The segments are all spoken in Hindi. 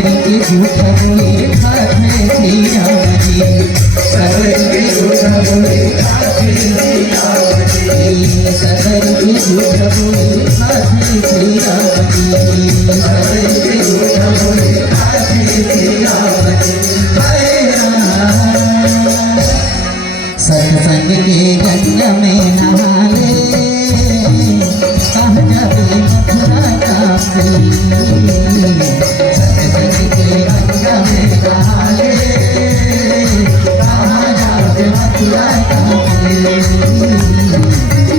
सबरी के झूठ बोले खाते श्री राम जी, सबरी के झूठ बोले खाते श्री राम जी, सबरी के झूठ बोले खाते श्री राम जी, सबरी के झूठ बोले खाते श्री राम जी। सत्संग के गंगा में नहा ले, कहाँ जावे मथुरा काशी, सत्संग के गंगा में नहा ले, कहाँ जावे मथुरा काशी,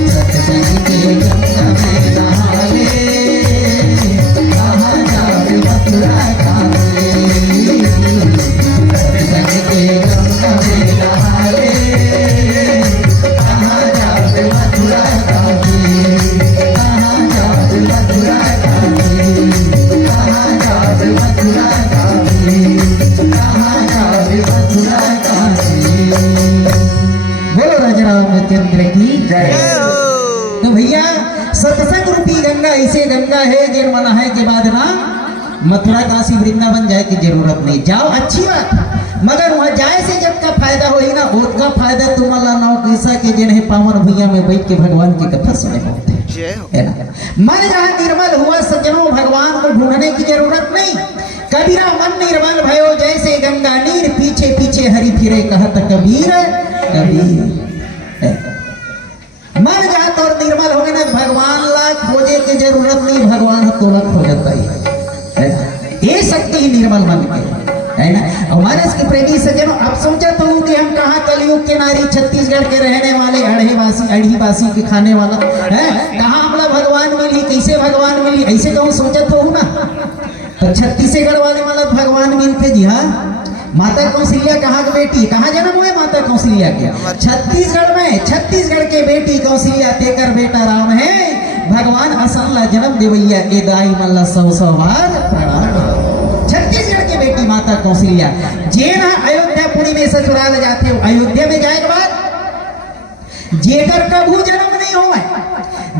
सत्संग के गंगा में नहा ले, कहाँ जावे मथुरा काशी, सत्संग के गंगा में नहा ले, रामचंद्र की जय। तो भैया सत्संग रूपी गंगा ऐसे गंगा है जिन मना है के बाद ना मथुरा काशी वृंदावन जाए की जरूरत नहीं, जाओ अच्छी बात, मगर वहां जाए से जब का फायदा हो ही ना ओत का फायदा तुम्हारा नौ कैसा के जिन है पावन भैया में बैठ के भगवान की कथा सुने होते है ना। मन जहाँ निर्मल हुआ सज्जनों भगवान को ढूंढने की जरूरत नहीं, कबीरा मन निर्मल भयो जैसे गंगा नीर, पीछे पीछे हरि फिरे कहत कबीर कबीर। मन जात और निर्मल हो गए ना भगवान ला खोजे की जरूरत नहीं, भगवान तोला खो जाता है ये शक्ति ही निर्मल मन के है ना। और मानस के प्रेमी सज्जनों अब सोचत हूँ कि हम कहाँ कलयुग के नारी छत्तीसगढ़ के रहने वाले अढ़ीवासी के खाने वाला है, कहाँ हमला भगवान मिली, कैसे भगवान मिली, ऐसे कहूँ सोचत हूँ ना। तो छत्तीसगढ़ वाले मतलब भगवान मिलते जी हाँ। माता कौशल्या कहाँ की बेटी, कहाँ जन्म हुए माता कौशल्या के, छत्तीसगढ़ में। छत्तीसगढ़ के बेटी कौशल्या तेकर बेटा राम है, भगवान असल ला जन्म देवैया ए दाई मल्ला 100 बार प्रणाम। छत्तीसगढ़ की बेटी माता कौशल्या जे ना अयोध्यापुरी में ससुराल जाते हो, अयोध्या में जाए के बाद जेकर कभू जन्म नहीं हुआ,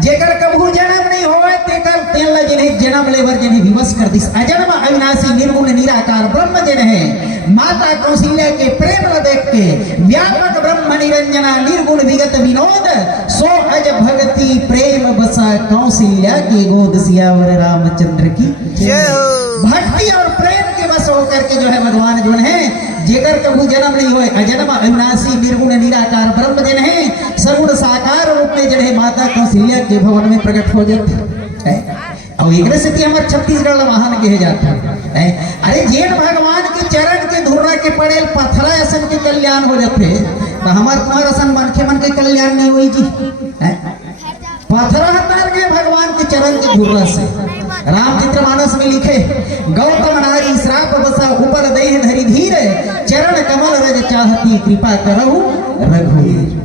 जेकर कभू जन्म नहीं हुआ तेकर तेल जिन्हें जन्म लेवर जिन्हें विवश कर दिस, अजन्म अविनाशी निर्गुण निराकार ब्रह्म जिन है। माता कौशल्या के प्रेम देख के व्यापक ब्रह्म निरंजना निर्गुण विगत विनोद, सो अज भक्ति प्रेम बसा कौशल्या के गोद, सियावर रामचंद्र की जय। भक्ति और प्रेम के बस होकर के जो है भगवान जो है जेकर कभू जन्म नहीं हुए, अजन्म अविनाशी निर्गुण निराकार ब्रह्म जिन है, सगुण साकार रूप में जड़े माता कौशल्या के भवन में प्रकट हो जाते हैं। और एक से हमारे छत्तीसगढ़ महान कहे जाता है। अरे जेन भगवान के चरण के धुर्रा के पड़ेल पथरा असन के कल्याण हो जाते, तो हमारे कुमार असन मनखे मन के कल्याण नहीं हुई जी। पथरा हटार गए भगवान के चरण के धुर्रा से। रामचरितमानस में लिखे गौतम नारी श्राप बसा ऊपर देह धरि धीर, चरण कमल रज चाहती कृपा करहु रघुवीर।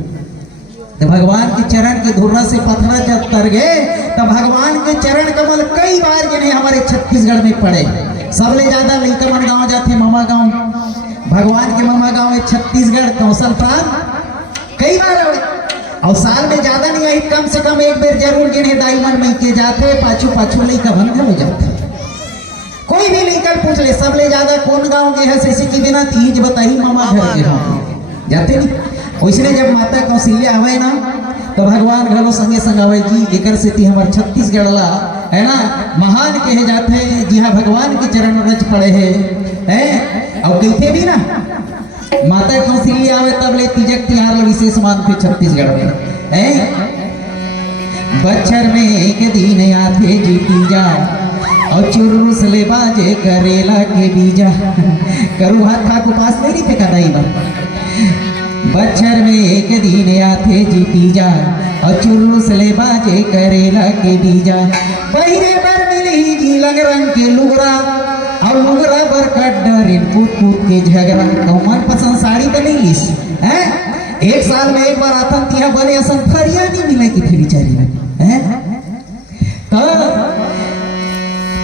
तो भगवान के चरण के धुर्रा से पथरा जब तर गए तो भगवान के चरण कमल कई बार जिन्हें हमारे छत्तीसगढ़ में पड़े। सबले ज्यादा लड़का मन गाँव जाते मामा गाँव, भगवान के मामा गाँव है छत्तीसगढ़ कौशल प्रांत कई बार। और साल में ज्यादा नहीं आई, कम से कम एक बार जरूर जिन्हें दाई मन में के जाते, पाछू पाछू लड़का बंद हो जाते। कोई भी लेकर पूछ ले सबले ज्यादा कौन गाँव के है, से की बिना तीज बताई मामा घर के जाते नहीं। वैसे जब माता कौशल्या आवे ना तो भगवान घलो संगे संग आवे जी। एकर से हमारे छत्तीसगढ़ ला है ना महान कहे जाते हैं जी हाँ, भगवान के चरण रच पड़े हैं। और कहते भी ना माता कौशल्या आवे तब ले तीजक तिहार विशेष मानते छत्तीसगढ़ में। बच्चर में एक दिन आते जी तीजा, और चुरुस ले बाजे करेला के बीजा, करू हाथ था को पास नहीं थे कदाई बार। बच्चर में एक दिन आते जी तीजा, और चुरुस ले बाजे करेला के बीजा, पहिरे बर मिली जी लग रंग के लुगरा, और लुगरा बर कड्डर कूद कूद के झगड़ा। मन पसंद साड़ी तो नहीं लीस है, एक साल में एक बार आता तिहा बने असन फरिया नहीं मिले की फिर चारी है। तो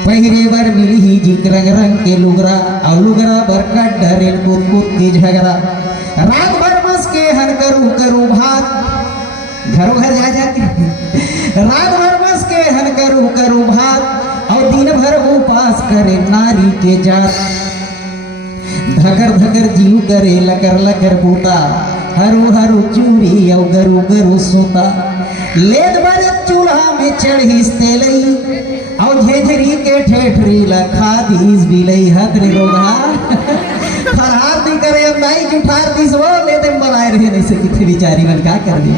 पहिरे बर मिली ही जी रंग रंग के लुगरा, और लुगरा बर कड्डर कूद कूद के झगड़ा। रात भर बस के हर करू करू भात, घरों घर जा जाके रात भर बस के हर करू करू भात, और दिन भर उपास करे नारी के जात, धकर धकर जीव करे लकर लकर बूता, हरू हरू चूरी औ गरु गरु सोता, लेद बारे चूल्हा में चढ़ी तेलई और झेझरी के ठेठरी लखा दीस बिलई हतरे रोगा फरहार दी करे अंदाई जुठार दीस वो ले दे बनाए रहे नहीं से किथे बिचारी बन का कर दी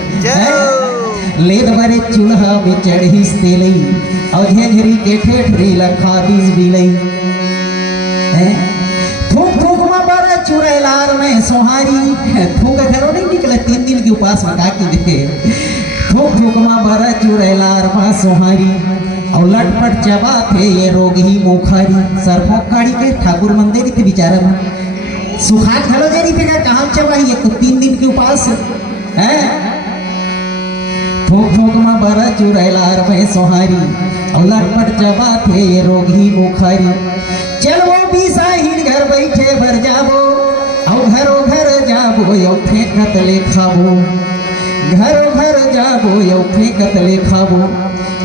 लेद बारे चूल्हा में चढ़ी तेलई और झेझरी के ठेठरी लखा दीस बिलई थूक थूक में बारा चुड़ैलार में सोहारी थूक घरों नहीं निकले 3 दिन के उपास में का की दे थूक थूक में बारा चुड़ैलार में सोहारी और लटपट चबा थे ये रोग ही मुखारी सरफों काड़ी के ठाकुर मंदिर थे बेचारा में सुखा खलो जे रीते का कहां चबाई एक तो 3 दिन के उपास है थूक थूक में बारा चुड़ैलार में सोहारी और लटपट चबा थे ये रोग ही मुखारी चल वो बीसाहीन घर बैठे भर जाबो और घरो घर जाबो यो फेंकत ले खाबो घरो घर जाबो यो फेंकत ले खाबो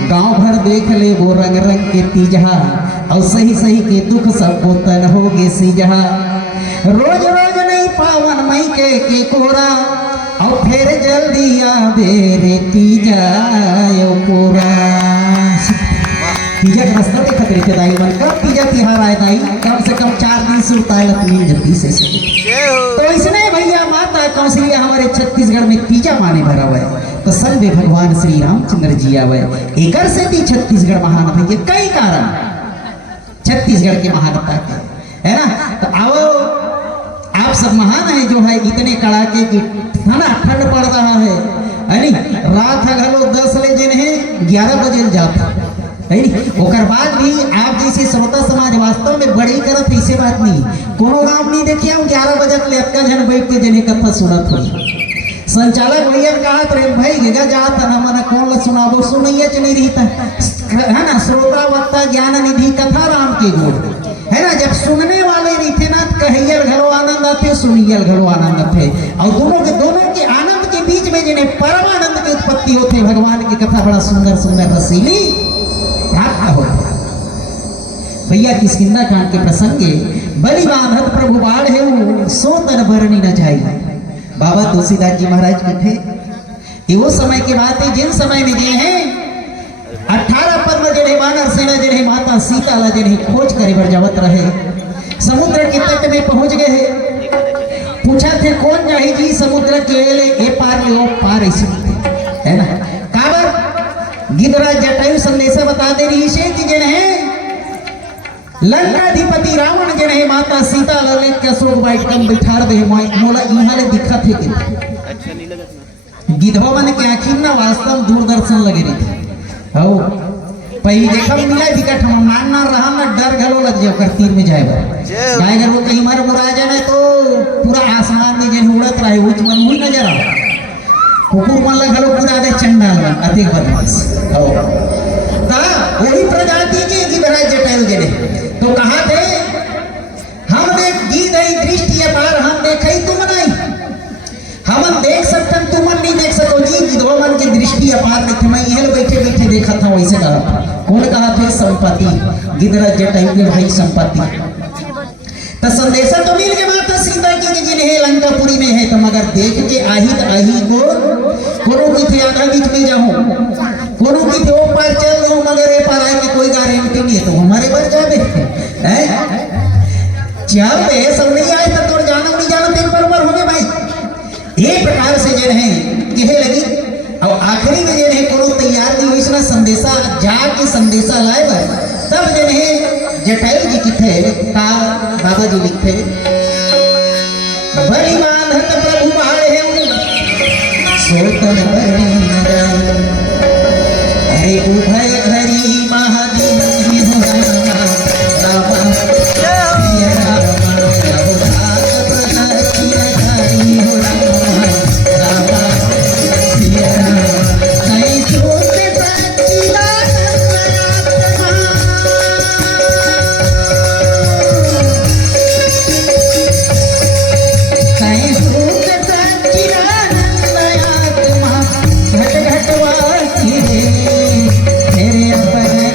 गांव भर देख ले वो रंग रंग के तीजहा और सही सही के दुख सब तन हो गे सीजहा रोज रोज नहीं पावन मई के कोरा और फिर जल्दी आवे रे तीजा यो कोरा तीजा का रास्ता देखा तरीके दाई मन कब तीजा तिहार आए दाई कम से कम 4 दिन से उतार तीन जल्दी से तो इसने भैया माता कौशल्या हमारे छत्तीसगढ़ में तीजा माने भरा हुआ है तो संग भगवान श्री रामचंद्र जी आवे एकर से भी छत्तीसगढ़ महान भैया कई कारण छत्तीसगढ़ के महानता के है ना तो आओ आप सब महान है जो है इतने कड़ाके की ठंड पड़ रहा है रात घलो 10 ले जिन्हें 11 बजे जाता ओकर बाद भी आप जैसे श्रोता समाज वास्तव में बड़ी करत ऐसे बात नहीं कोनो गांव नहीं देखिए 11 बजे ले अक्का जन बैठ के जिन्हें कथा सुनत हुई संचालक भैया कहा प्रेम भाई जगह जात ना मना कौन ला सुनाबो सुनैया चली रही था है ना श्रोता वक्ता ज्ञान निधि कथा राम के गुण है ना जब सुनने वाले नहीं थे ना कहियल घरो आनंद आते सुनियल घरो आनंद आते और दोनों के आनंद के बीच में जिन्हें परम आनंद की उत्पत्ति होते भगवान की कथा बड़ा सुंदर सुंदर रसीली हो भैया किष्किंधा कांड के प्रसंगे बलि बांधत प्रभु बाढ़ है सो तन भरनी न जाई बाबा तुलसीदास जी महाराज के थे ये वो समय की बात है जिन समय में जे है 18 पद में जने वानर सेना जने माता सीता ला जने खोज करे बर जावत रहे समुद्र के तट में पहुंच गए हैं पूछा थे कौन जाही जी समुद्र के ए पार ले ओ पार ऐसे है ना काबर गिदराज जटायु संदेशा बता दे रही है कि जन है लंकाधिपति रावण जन है माता सीता ललित के सोग बाइट कम बिठाड़ दे मोला इहां ले दिखत है कि गिधवा मन के आखिर ना वास्तव दूरदर्शन लगे रही थी हो पहली देखा मिला दिक्कत हम मानना रहा ना डर घलो लग जाओ कर तीर में जाए गाय अगर वो कहीं मर मुरा जाए तो पूरा आसमान में जन उड़त रहे उच्च मन हुई नजर आ कुकुर मन लग घलो पूरा दे चंडाल मन अधिक बदमाश हो ता वही प्रजाति के गिदराज जटायु जने तो कहा थे हम देख गीत है दृष्टि अपार हम देखई तुम नहीं हम देख सकते तुम नहीं देख सको जी गिदवा मन की दृष्टि अपार नहीं मैं यहीं बैठे बैठे देखा था वैसे कहा कौन कहा थे संपत्ति गिदराज जटायु के भाई संपत्ति तो संदेशा तो मिल के माता सीता की जिन्हें लंकापुरी में है तो मगर देख के आही को कोनो की थे आधा बीच में जाऊं कोनो की थे वो पार चल रहा मगर ये पार आए कि कोई गारंटी नहीं है तो हमारे पर जावे हैं चल बे सब नहीं आए तो तोड़ जाना नहीं जाना तेरे बराबर हो गए भाई ये प्रकार से जन है कहे लगी और आखिरी में जन है कोनो तैयार नहीं हुई इसने संदेशा जाके संदेशा लाए तब जन है जटायु जी की थे का बाबा जी लिखते बलि बांधत प्रभु बाढ़े सोतन बलि अरे उभय हरि महादेव जी हो रामा सिया रामा रघुनाथ प्रसाद चिरधारी हो रामा सिया रामा कहीं सोच घट घटवा तेरे अपने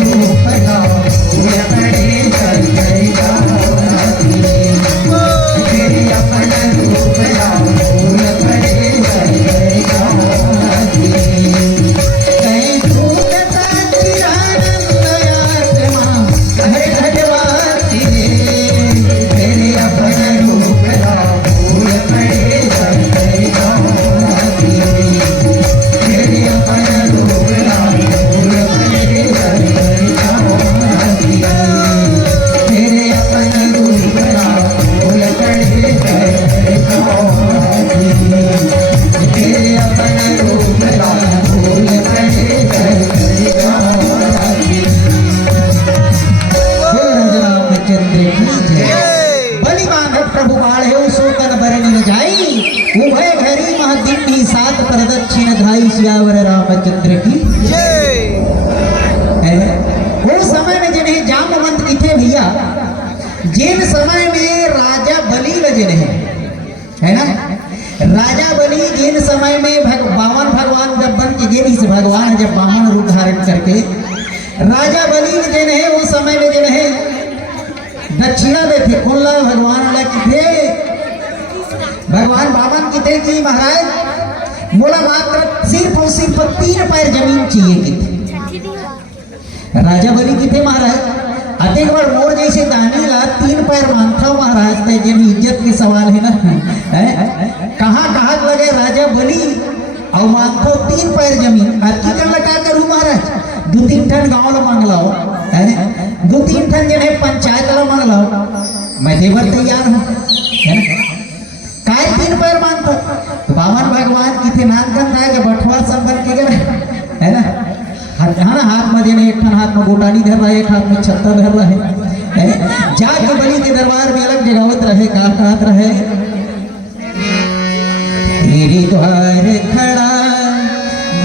जिन समय में राजा बलि लजन है ना, राजा बलि जिन समय में बामन भगवान जब बन के जिन इस भगवान जब बामन रूप धारण करके राजा बलि जिन है उस समय में जिन है दक्षिणा देते कौन ला भगवान वाला किथे भगवान बामन किथे की महाराज मोला मात्र सिर्फ और सिर्फ 3 पैर जमीन चाहिए किथे राजा बलि किथे महाराज अतेक बार मोर जैसे दानी ला 3 पैर मांगता महाराज ते जन इज्जत के सवाल है ना कहाँ कहाँ लगे राजा बलि और मांगता 3 पैर जमीन की कर लगा करूँ महाराज 2-3 ठन गाँव ला मांग लाओ 2-3 ठन जन है पंचायत ला मांग लाओ मैं देवर तैयार हूँ है ना काय 3 पैर मांगता तो बामन भगवान किथे नानकन था कि बटवा संबंध के गए है ना हाथ में जने एक हाथ में गोटानी धर रहा है एक हाथ में छत्ता धर रहा है जाके बलि के दरबार में अलग जगावत रहे कहत रहे तेरे द्वार खड़ा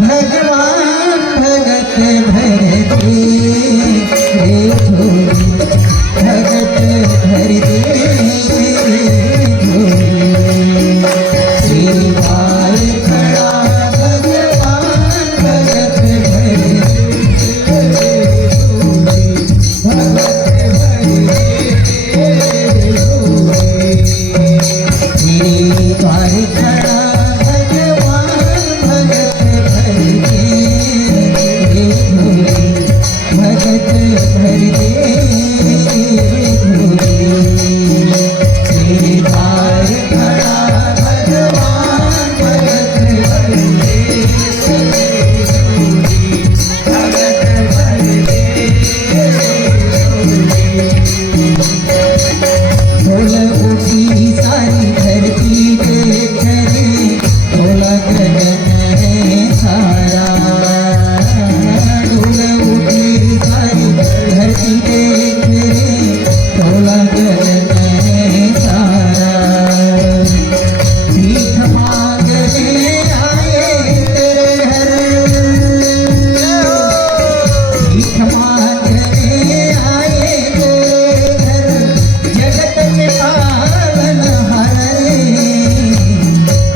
भगवान भगत भर दे भगत भर दे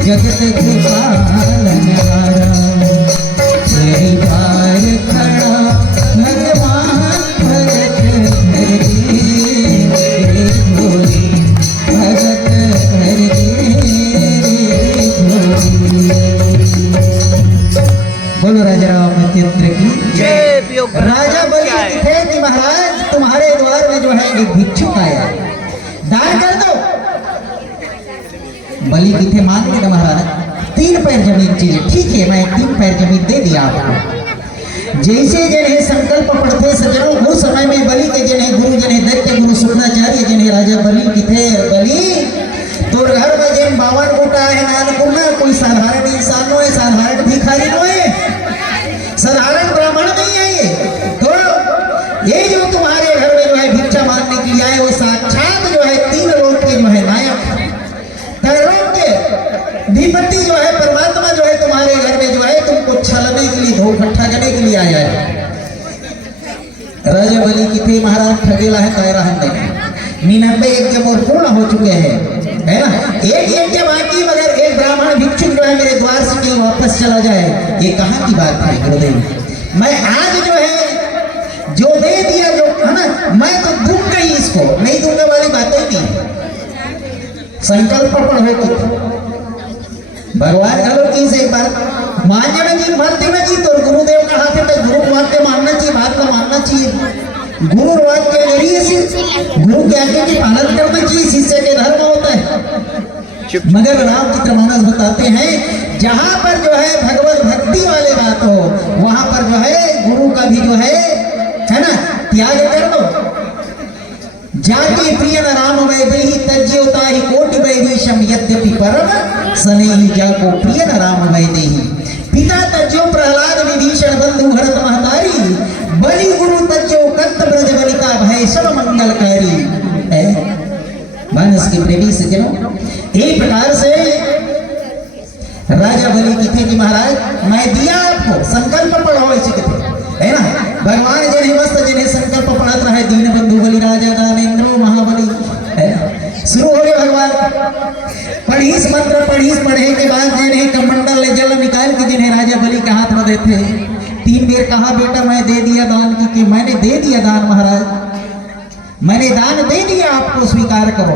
जगत के पालनहारा तेरी द्वार खड़ा भगवान भगत भर दे भोली भगत भर दे बोलो राजा रामचंद्र की जय। राजा बलि थे कि महाराज तुम्हारे द्वार में जो है एक भिक्षुक आया दान कर दो बलि किथे मांग लेगा महाराज 3 पैर जमीन चाहिए ठीक है मैं 3 पैर जमीन दे दिया आपको जैसे जने संकल्प पढ़ते सजनों उस समय में बलि के जने गुरु जने दैत्य गुरु शुक्राचार्य जने राजा बलि किथे बलि तो घर में जन 52 गोटा है नानकुना कोई साधारण इंसान नो है साधारण भिखारी नो है साधारण ब्राह्मण नहीं है ये जो तुम्हारे घर में जो है भिक्षा मांगने के लिए आए वो साक्षात जो है 3 लोक के जो है नायक विपत्ति जो है परमात्मा जो है तुम्हारे घर में जो है तुमको छलने के लिए धोखा करने के लिए आया है राजा बलि किथे महाराज ठगेला है कह रहा है 99 यज्ञ और पूर्ण हो चुके हैं है ना एक यज्ञ बाकी मगर एक ब्राह्मण भिक्षुक जो है मेरे द्वार से कहीं वापस चला जाए ये कहाँ की बात है गुरुदेव मैं आज जो है जो दे दिया जो है ना मैं तो दूंगा ही इसको नहीं दूंगा वाली बात ही नहीं संकल्प पढ़ो भगवान हलो की से एक बार मान जाना जी मानते ना जी तो गुरुदेव का हाथ है तो गुरु वाक्य मानना चाहिए बात का मानना चाहिए गुरु वाक्य के जरिए से गुरु के आज्ञा की पालन करना चाहिए शिष्य के धर्म होता है मगर रामचंद्र मानस बताते हैं जहां पर जो है भगवत भक्ति वाले बात हो वहां पर जो है गुरु का भी जो है ना त्याग कर दो जाके प्रिय राम वैदेही तज्योता ही कोटि वैदेशम यद्यपि परम सनेही जाको प्रिय राम वैदेही पिता तज्यो प्रहलाद विभीषण बंधु भरत महतारी बलि गुरु तज्यो कंत ब्रज बलिका भय सब मंगलकारी है मानस के प्रेमी सज्जनों एक प्रकार से राजा बलि किथे कि महाराज मैं दिया आपको संकल्प पढ़ो ऐसे किथे है ना भगवान जने मस्त जने संकल्प पढ़त रहे दीन बंधु बलि राजा दानेन्द्र महाबली दान महाराज, मैंने दान दे दिया, आपको स्वीकार करो।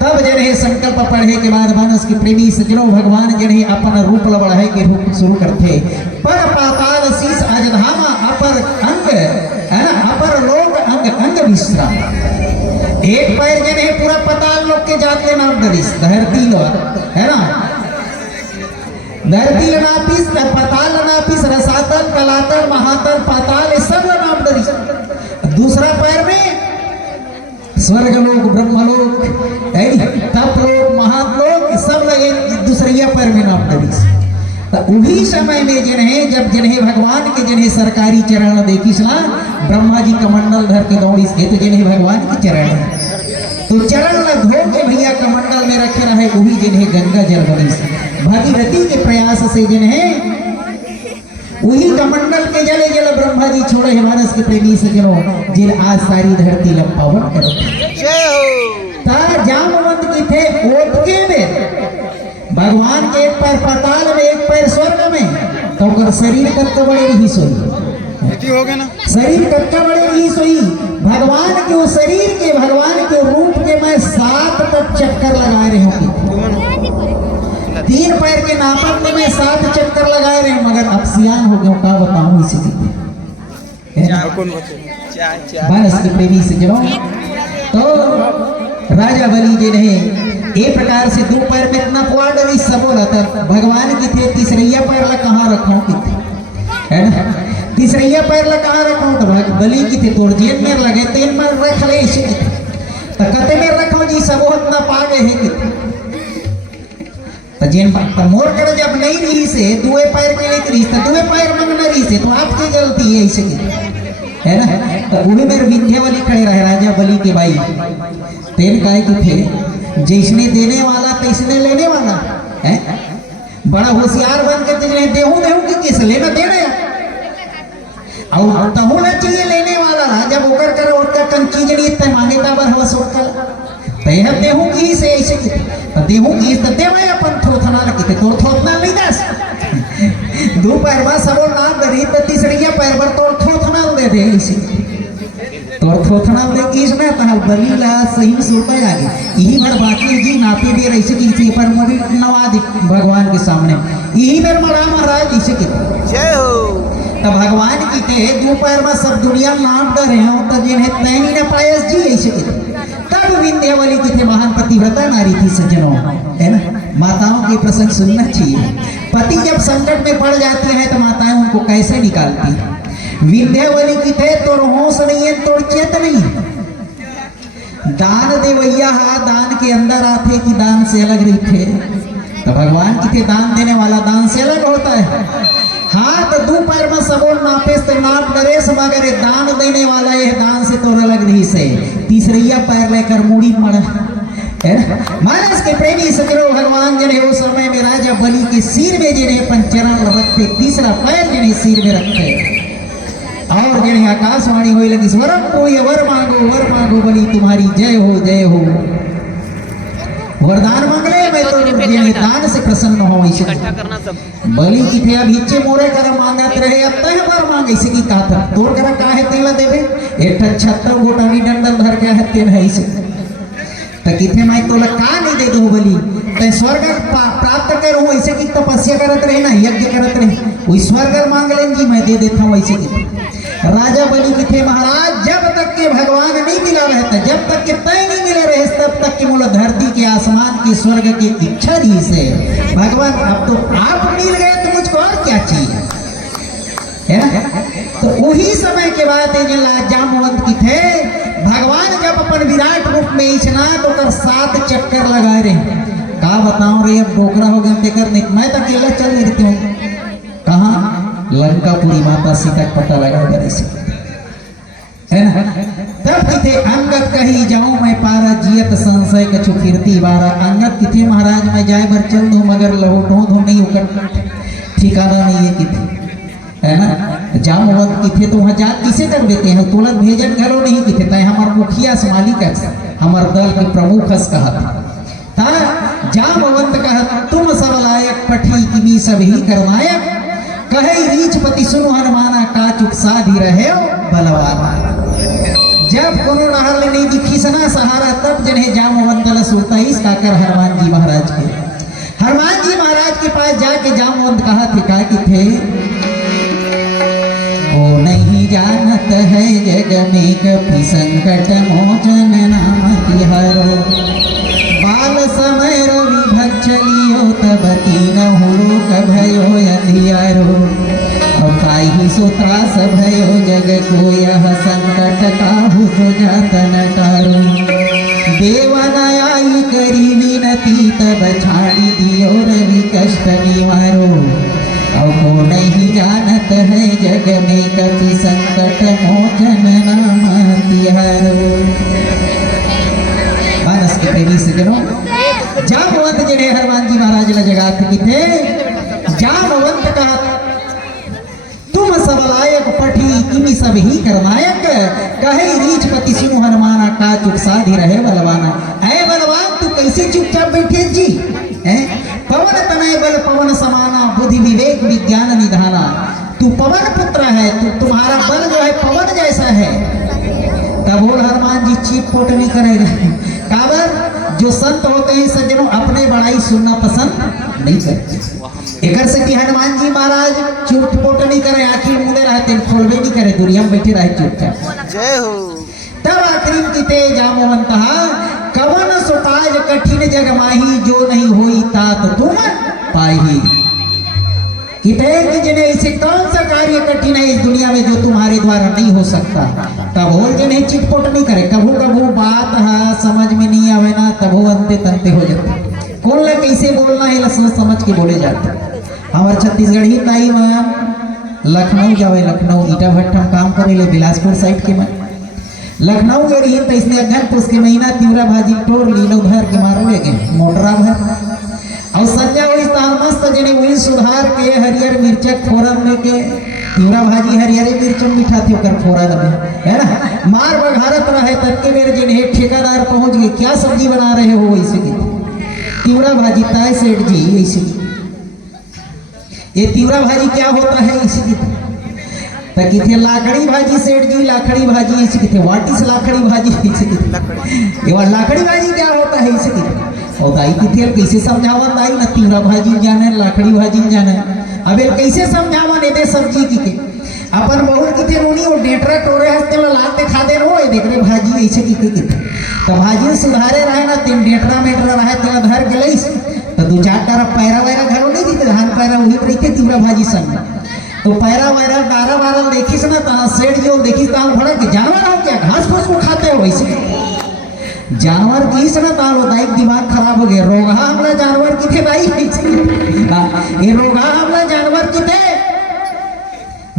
तब जने संकल्प पढ़े के बाद मानस के प्रेमी सज्जनों भगवान जने अपन रूप बढ़ाए के रूप शुरू करते। पर पाताल शीस अजधामा अपर अंग है ना, अपर लोग अंग अंग विश्राम। एक पैर जने पूरा पाताल लोग के जाते नाम डरिस धरती लोग है ना, धरती नापिस पाताल नापिस रसातल कलातल महातल पाताल सब नाम डरिस। दूसरा पैर में स्वर्ग लोग ब्रह्म लोग तप लोग महालोक सब लगे दूसरिया पैर में नाम डरिस। तो उही समय में जिन्हें जब जिन्हें भगवान के जिन्हें सरकारी चरण देखिस ना, ब्रह्मा जी कमंडल धर के दौड़िस के, तो जिन्हें भगवान के चरण तो चरण ल धो के भैया कमंडल में रखे रहे, वही जिन्हें गंगा जल बनिस। भागीरथी के प्रयास से जिन्हें वही कमंडल के जले जल ब्रह्मा जी छोड़े है मानस के प्रेमी सजनों, जिन आज सारी धरती लब पावन कर जामवंत की थे ओतके में भगवान के एक पैर पाताल में एक पैर स्वर्ग में, तो कर शरीर कत्ता बड़े रही सोई हो गया ना, शरीर कत्ता बड़े रही सोई। भगवान के वो शरीर के भगवान के रूप के मैं 7 तक चक्कर लगा रहे हूँ, 3 पैर के नापक में मैं 7 चक्कर लगा रहे हूँ, मगर अब सियान हो गया क्या बताऊं इसी बस के प्रेमी से जरो। तो राजा बलि जी ने एक प्रकार से 2 पैर में इतना पुआ डरी सब रहता, भगवान की थे तीसरिया पैर ला कहाँ रखा है ना, तीसरिया पैर ला कहाँ रखा तो बलि की थे तोड़ जेब में लगे 3 में रख ले इसे तो कते में रखो जी सब इतना पा गए हैं तो जेन मोर कर जब नहीं रही से 2 पैर के लिए रही तो 2 पैर में न रही से तो आपकी गलती है इसे है ना। तो उन्हीं में विंध्यावली खड़े रहे राजा बलि के भाई, तेल गाय की थे जिसने देने वाला तैसने लेने वाला है, बड़ा होशियार बन के जिसने देहू देहू की किस लेना देने और तहू ना चाहिए लेने वाला जब ओकर करे उनका कम चीज नहीं तय मांगे का बर हवा सोकल तय देहू की से ऐसे की तो देहू की तो देवे अपन थोथना रखी थे तोड़ थोथना नहीं दस 2 पैर में सबो ना दरी तो तीसरिया पैर पर तोड़ थोथना दे दे इसी तोड़ थोथना दे की इसमें तहल बलि ला सही सुरता आगे यही बार बाकी जी नापे दे रही से कि पर मरी नवाज भगवान के सामने यही बार मरा महाराज इसे की जय हो। तब भगवान की थे 2 पैर में सब दुनिया नाम डर रहे हो तब जिन्हें तैनी न पायस जी ऐसे की तब विंध्यावली की थे महान पतिव्रता नारी थी सज्जनों है ना। माताओं के प्रसंग सुनना चाहिए, पति जब संकट में पड़ जाती है तो माताएं उनको कैसे निकालती। विंध्यावली की थे तो होश नहीं है तो चेत नहीं, दान देवैया हा दान के अंदर आते कि दान से अलग रही थे, तो भगवान की थे दान देने वाला दान से अलग होता है। हाथ 2 पैर में सबों नापे तो नाप डरेस मगर दान देने वाला ये दान से तो अलग नहीं से तीसरिया पैर लेकर मुड़ी मर है ना। मानस के प्रेमी सजनो भगवान जने उस समय में राजा बलि के सिर में जिन्हें अपन चरण रखते, तीसरा पैर जिन्हें सिर में रखते और जिन्हें आकाशवाणी हो लगी वरम कोई वर मांगो बलि तुम्हारी जय हो वरदान मांगले मैं तो जिन्हें दान से प्रसन्न हो इसे बलि की थे अब इच्छे मोरे कर मांगत रहे अब तय बार मांग इसे की कहा था तोड़ कर काहे तेला देवे एक 76 गोटानी डंडल धर के है तेन है इसे तो किथे मैं तोला का नहीं दे दो बलि ते स्वर्ग प्राप्त करो ऐसे की तपस्या करत रहे ना यज्ञ करत रहे वही स्वर्ग मांग लें जी मैं दे देता हूँ ऐसे की। राजा बलि की थे महाराज जब तक के भगवान नहीं मिला रहता जब तक के तय नहीं मिले रहे तब तक के मूल धरती के आसमान की स्वर्ग की इच्छा ही से भगवान अब तो आप मिल गए तो मुझको और क्या चाहिए है ना। तो वही समय के बाद जामवंत की थे भगवान जब अपन विराट रूप में इचना तो कर 7 चक्कर लगा रहे का बताऊं रे अब डोकरा हो गया बेकर नहीं मैं तो अकेला चल नहीं रहती हूँ कहाँ लंकापुरी माता सीता पता लगा मेरे से है ना। तब किथे अंगद कही जाऊं मैं पारा जियत संशय कछु फिरती बारा अंगद किथे महाराज मैं जाए भर चल दूं मगर लौटूं धो नहीं उकर ठिकाना नहीं है किथे है ना। जामवंत किथे तो वहाँ जा किसे कर देते हैं तुरंत भेजन घरों नहीं किथे तय हमार मुखिया से मालिक हमार दल के प्रमुख कहा था जामवंत कहा तुम सब लायक पठी किमी सभी करनायक कहे रीछ पति सुनो हनुमाना का चुक साधी रहे बलवाना। जब कोनो नहर ले नहीं दिखी सना सहारा तब जने जामवंत ल सुरताईस काकर हनुमान जी महाराज के। हनुमान जी महाराज के पास जाके जामवंत कहा थे का कि थे वो नहीं जानत है जग में कपि संकट मोचन नाम तिहारो बाल समय रवि भक्षलियो तब तीन हुरो कभयो अंधियारो और काहि सो त्रास भयो जग को यह संकट काहू सो जातन कारो देवन आई करी विनती तब छाड़ी दियो रवि कष्ट निवारो और को नहीं जानत है जग में कपि संकट मोचन नाम तिहारो। मानस के प्रेमी सजनों जामवंत जने हनुमान जी महाराज ने जगात की थे। जामवंत का तुम सब लायक पठी किमी सब ही करनायक कहे रीछ पति सिंह हनुमाना का चुप साधी रहे बलवाना। ऐ बलवान तू कैसे चुपचाप बैठे जी है पवन तनय बल पवन समाना बुद्धि विवेक विज्ञान निधाना। तू पवन पुत्र है तू तुम्हारा बल जो है पवन जैसा है। तब बोल हनुमान जी चीप पोट नहीं करेगा काबर जो संत होते हैं सज्जनों अपने बड़ाई सुनना पसंद नहीं करते। एकर से कि हनुमान जी महाराज चुप पोट नहीं करे आखिर मुड़े रहते खोलबे नहीं करे दुनिया में बैठे रहे चुपचाप जय हो। तब आखिरी की ते जामवंत कहा कवन सुकाज कठिन जग माही जो नहीं होई तात तुम पाही। कि जिन्हें इसे कौन सा कार्य कठिन है इस दुनिया में जो तुम्हारे द्वारा नहीं हो सकता। तब और जिन्हें चिटपोट नहीं करे कभू कभू बात है समझ में नहीं आवे ना तब वो अंते तंते हो जाते कौन ला कैसे बोलना है सोच समझ के बोले जाते। हमारे छत्तीसगढ़ ही ताई में लखनऊ जावे लखनऊ ईटा भट्टा काम करे ले बिलासपुर साइड के में लखनऊ गए रही तो इसने अगन पुस के महीना तीवरा भाजी टोर लीलो घर के मारो गए मोटरा भर और संजय हुई ताल मस्त जने वही सुधार के हरियर मिर्चक फोरन में के तीवरा भाजी हरियर मिर्च मीठा थी ओकर फोरन में है ना मार बघारत रहे तब के मेरे जने ठेकेदार पहुंच गए क्या सब्जी बना रहे हो वैसे की तीवरा भाजी ताय सेठ जी ऐसे ये तीवरा भाजी क्या होता है इसी की ताकि थे लाकड़ी भाजी सेठ जी लाकड़ी भाजी इसी की थे व्हाट इज लाकड़ी भाजी इसी की ये लाकड़ी भाजी क्या होता है इसी की और दाई की थे कैसे समझावा दाई ना तीवरा भाजी जाने लाकड़ी भाजी जाने अब ये कैसे समझावा ने दे सब्जी की के अपन बहुत की थे रोनी और डेटरा टोरे हंसते लाते खा दे रो देख रे भाजी ऐसे की तो भाजी सुधारे रहे ना तीन डेटरा मेटरा रहे तेरा धर के लईस तो दो चार तारा पैरा वैरा घरों नहीं दिखे धान पैरा वही रहते तीवरा भाजी संग तो पैरा वैरा डारा वारा देखिस ना ता सेठ जो देखिस ता भड़ा के जानवर हो क्या घास फूस को खाते हो वैसे जानवर किस ना ता लो दाई दिमाग खराब हो गया रोगा हमला जानवर की थे दाई ये रोगा हमला जानवर की थे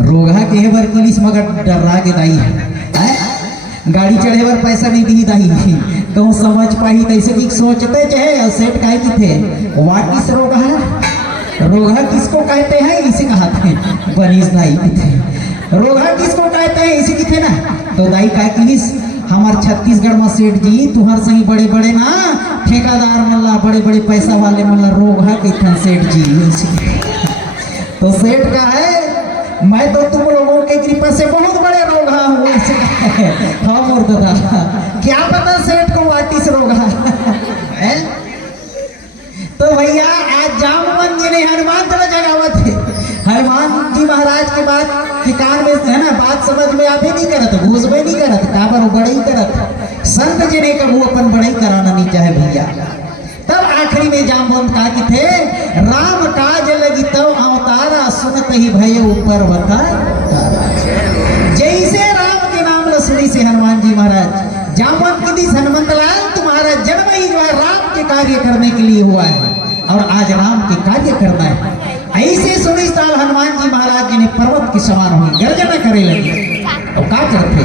रोगा के बर पुलिस मगर डरा के दाई है गाड़ी चढ़े बर पैसा नहीं दी दाई तो समझ पाई तैसे की सोचते चाहे और सेठ काहे की थे व्हाट इज रोगा है रोगा किसको कहते हैं इसी कहते हैं बनीस दाई की थे रोगा किसको कहते हैं इसी की थे ना तो दाई का पुलिस हमार छत्तीसगढ़ में सेठ जी तुम्हार सही बड़े बड़े ना ठेकेदार मल्ला बड़े बड़े पैसा वाले मल्ला रोगा कहते सेठ जी इसी तो सेठ का है मैं तो तुम लोगों के कृपा से बहुत बड़े रोगा हूँ ऐसे हाँ मोर दादा क्या पता सेठ को वाटिस रोगा है। तो भैया आज जामवंत जी ने हनुमान तो जगावत है हनुमान जी महाराज के बाद कान में है ना बात समझ में आप ही नहीं करत घूसबे नहीं करत काबर बड़े ही करत संत जी ने कबू अपन बड़े कराना नहीं चाहे भैया। तब आखिरी में जामवंत कहा कि थे राम काज लगी तब अवतारा सुनत ही भय ऊपर बता जैसे राम के नाम ल सुनी से हनुमान जी महाराज जामवंत के दिस हनुमंत लाल तुम्हारा जन्म ही जो है राम के कार्य करने के लिए हुआ है और आज राम के कार्य करना है। ऐसे सुनी साल हनुमान जी महाराज जी ने पर्वत के समान हुई गर्जना करे लगे और क्या करते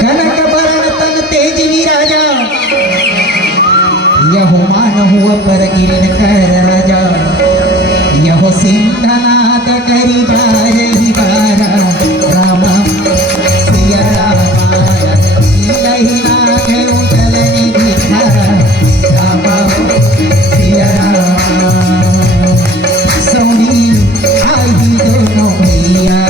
कनक बरन तन तेज राजा यह मान हुआ पर गिरन कर राजा यह सिंधनाद करी बारही बारा राम सिया रामाया लही नाग उतलनी भिखारा राम सिया राम सोनी आई दोनों भैया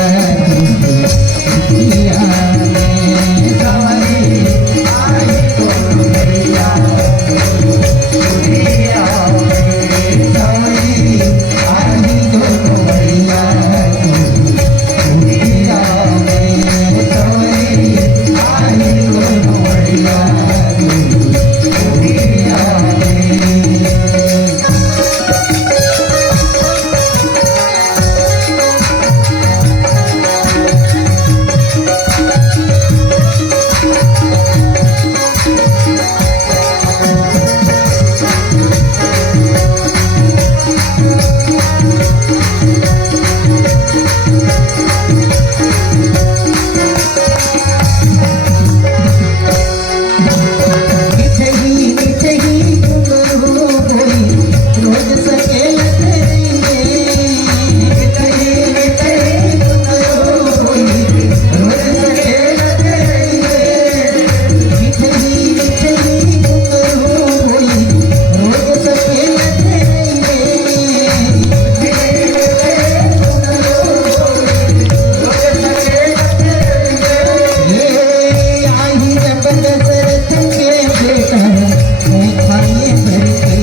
दशरथ के बेटा मैं खाए करके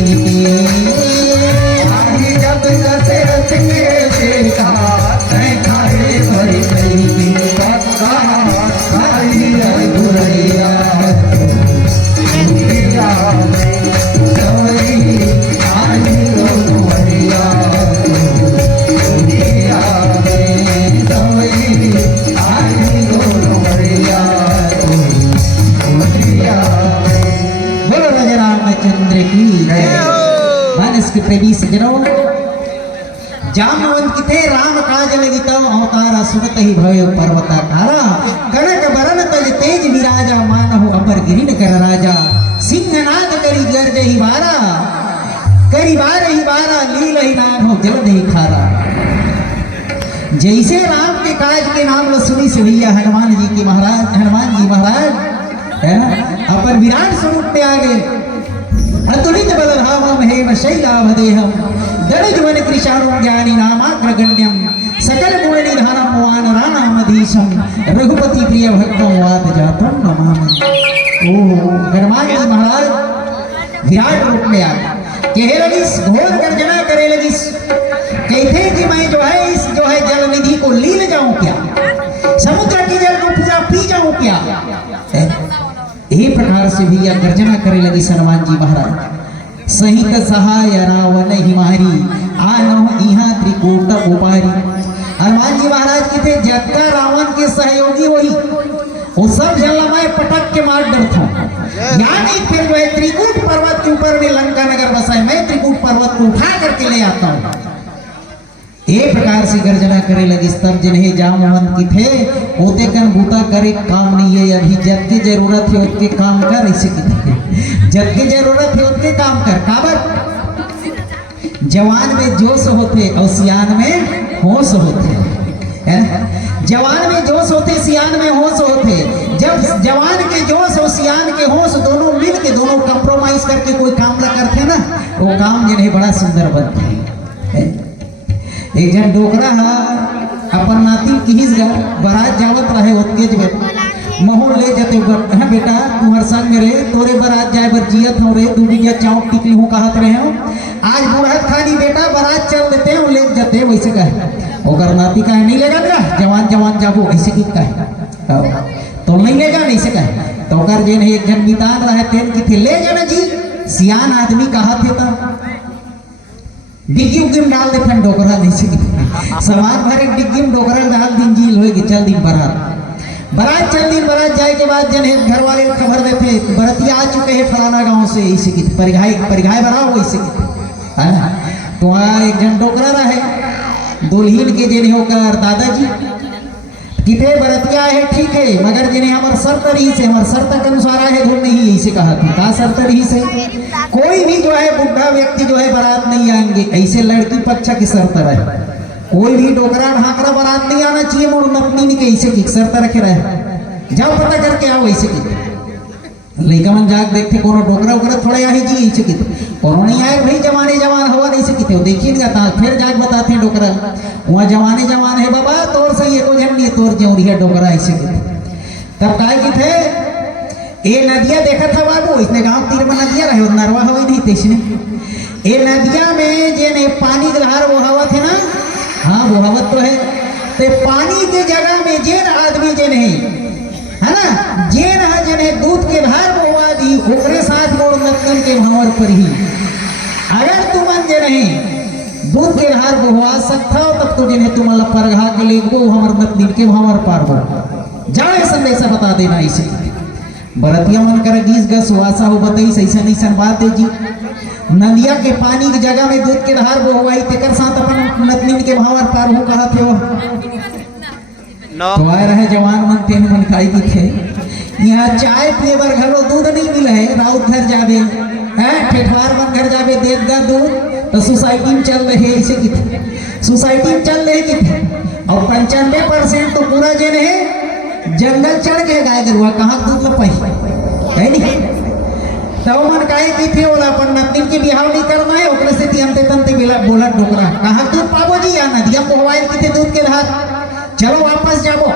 आई जब दशरथ के बेटा मैं खाए करके खाई गुरैया चंद्र की मानस के प्रेमी सजनों जामवंत किथे राम काज लगित अवतारा सुनत ही भय पर्वताकारा कनक बरन तज तेज विराजा मानहु अपर गिरिन कर राजा सिंहनाद करी गर्ज ही बारा लील ही नाम हो जलद ही खारा। जैसे राम के काज के नाम लो सुनी से भैया हनुमान जी महाराज है ना अपर विराट स्वरूप में आ गए। अतुलित बलधामम हेम शैलाभदेहम दड़जुवन कृशाणु ज्ञानी नामाग्रगण्यम सकल गुण निधानम वानराणामधीशम रघुपति प्रिय भक्तों वाद जातम नमामि। ओ हनुमान जी महाराज विराट रूप में आ कहे लगिस घोर गर्जना करे लगिस कहते कि मैं जो है जल निधि को लील जाऊं क्या समुद्र की जल को पूरा पी जाऊं क्या। यही प्रकार से भी यह गर्जना करे लगी हनुमान जी महाराज सहित सहाय रावण हिमारी आनो इहा त्रिकूट उपारी। हनुमान जी महाराज की थे जगता रावण के सहयोगी वही वो सब जल मैं पटक के मार डरता या नहीं फिर जो है त्रिकूट पर्वत के ऊपर में लंका नगर बसा मैं त्रिकूट पर्वत को उठा करके ले आता हूँ। एक प्रकार से गर्जना करे लगी तब जिन्हें जामवंत की थे होते कन बूता करे काम नहीं है अभी जब की जरूरत है उनके काम कर ऐसे की थे जब की जरूरत है उनके काम कर काबर जवान में जोश होते और सियान में होश होते है जवान में जोश होते सियान में होश होते। जब जवान के जोश और सियान के होश दोनों मिल के दोनों कंप्रोमाइज करके कोई काम ना करते ना वो काम जिन्हें बड़ा सुंदर बनते है। एक जन डोकरा अपन नाती किहिस गा बारात जावत रहे ओतके जगह मोहन ले जाते है बेटा तुम्हार संग रे तोरे बारात जाए बर जियत हो रे तू बिया चाउक टिकली हूँ कहत रहे हो आज बुढ़त खाली बेटा बारात चल देते हैं ले जाते वैसे कहे ओकर नाती कहे नहीं लेगा का जवान जाबो ऐसे की कहे तो नहीं लेगा नहीं से कहे तो ओकर जेन एक जन बितान रहे तेन की थे ले जाना जी सियान आदमी कहा थे तब डिग्गी उग्गी डाल दे फिर डोकरा नहीं से समाज भर एक डिग्गी डोकरा डाल दिन झील होगी चल दिन बारात चल दिन बारात जाए के बाद जन घर वाले खबर देते बरतिया आ चुके हैं फलाना गांव से ऐसे की परिघाई बनाओ ऐसे की है ना। तो वहाँ एक जन डोकरा रहे दुल्हीन के जिन्हें होकर दादाजी कितने बरतिया है ठीक है मगर जिन्हें हमारे शर्त रही से हमारे शर्त के अनुसार है धुन नहीं ऐसे कहा था कहा शर्त रही से कोई भी जो है बुढ़ा व्यक्ति जो है बारात नहीं आएंगे ऐसे लड़की पक्ष की शर्त रहे कोई भी डोकरा ढाकरा बारात नहीं आना चाहिए मोड़ नपनी के ऐसे की शर्त रखे रहे जाओ पता करके आओ ऐसे की लड़का मन जाग देखते कोनो डोकरा उकरा थोड़ा आई जी ऐसे की कोनो नहीं आए भाई जवान हवा नहीं से की देखिए फिर जाग बताते हैं डोकरा वहाँ जवान है बाबा तोर सही है तो झंडी तोर जौरी है डोकरा ऐसे की तब काय की थे ये नदिया देखा था बाबू इसने गांव तीर में नदिया रहे नरवा हवा नहीं थे इसने ये नदिया में जे ने पानी धार वो हवा थे ना हाँ वो हवत तो है तो पानी के जगह में जेन आदमी जे नहीं है ना जेन है जने दूध के धार बोवा दी ओकरे साथ मोड़ नतन के भंवर पर ही अगर तुमन जे नहीं दूध के धार बोवा सकता हो तब तो जिन्हें तुम अल्लाह परघा के ले वो हमर नतन के भंवर पार हो जाने संदेशा बता देना इसे बरतिया मन कर गीस गस वासा हो बताई सही नहीं सन बात है जी नदिया के पानी की जगह में दूध के धार बोवाई तेकर साथ अपन नतनीन के भावर पार हो कहा थे तो आए रहे जवान मन तेन मन खाई की थे यहाँ चाय पिए बर घरो दूध नहीं मिले है राउत घर जावे है ठेठवार मन घर जावे देख दा दूध तो सोसाइटी में चल रहे ऐसे की थे सोसाइटी में चल रहे की थे और 95% तो पूरा जन है जंगल चढ़ गए गाय गरुआ कहाँ दूध लपाई है नहीं तब मन काहे की थे ओला अपन नतनी के बिहाव नहीं करना है ओकरे से तियंते तंते बिला बोला डोकरा कहाँ दूध पाबो जी या नदिया को हवाई की थे दूध के धार चलो वापस जाबो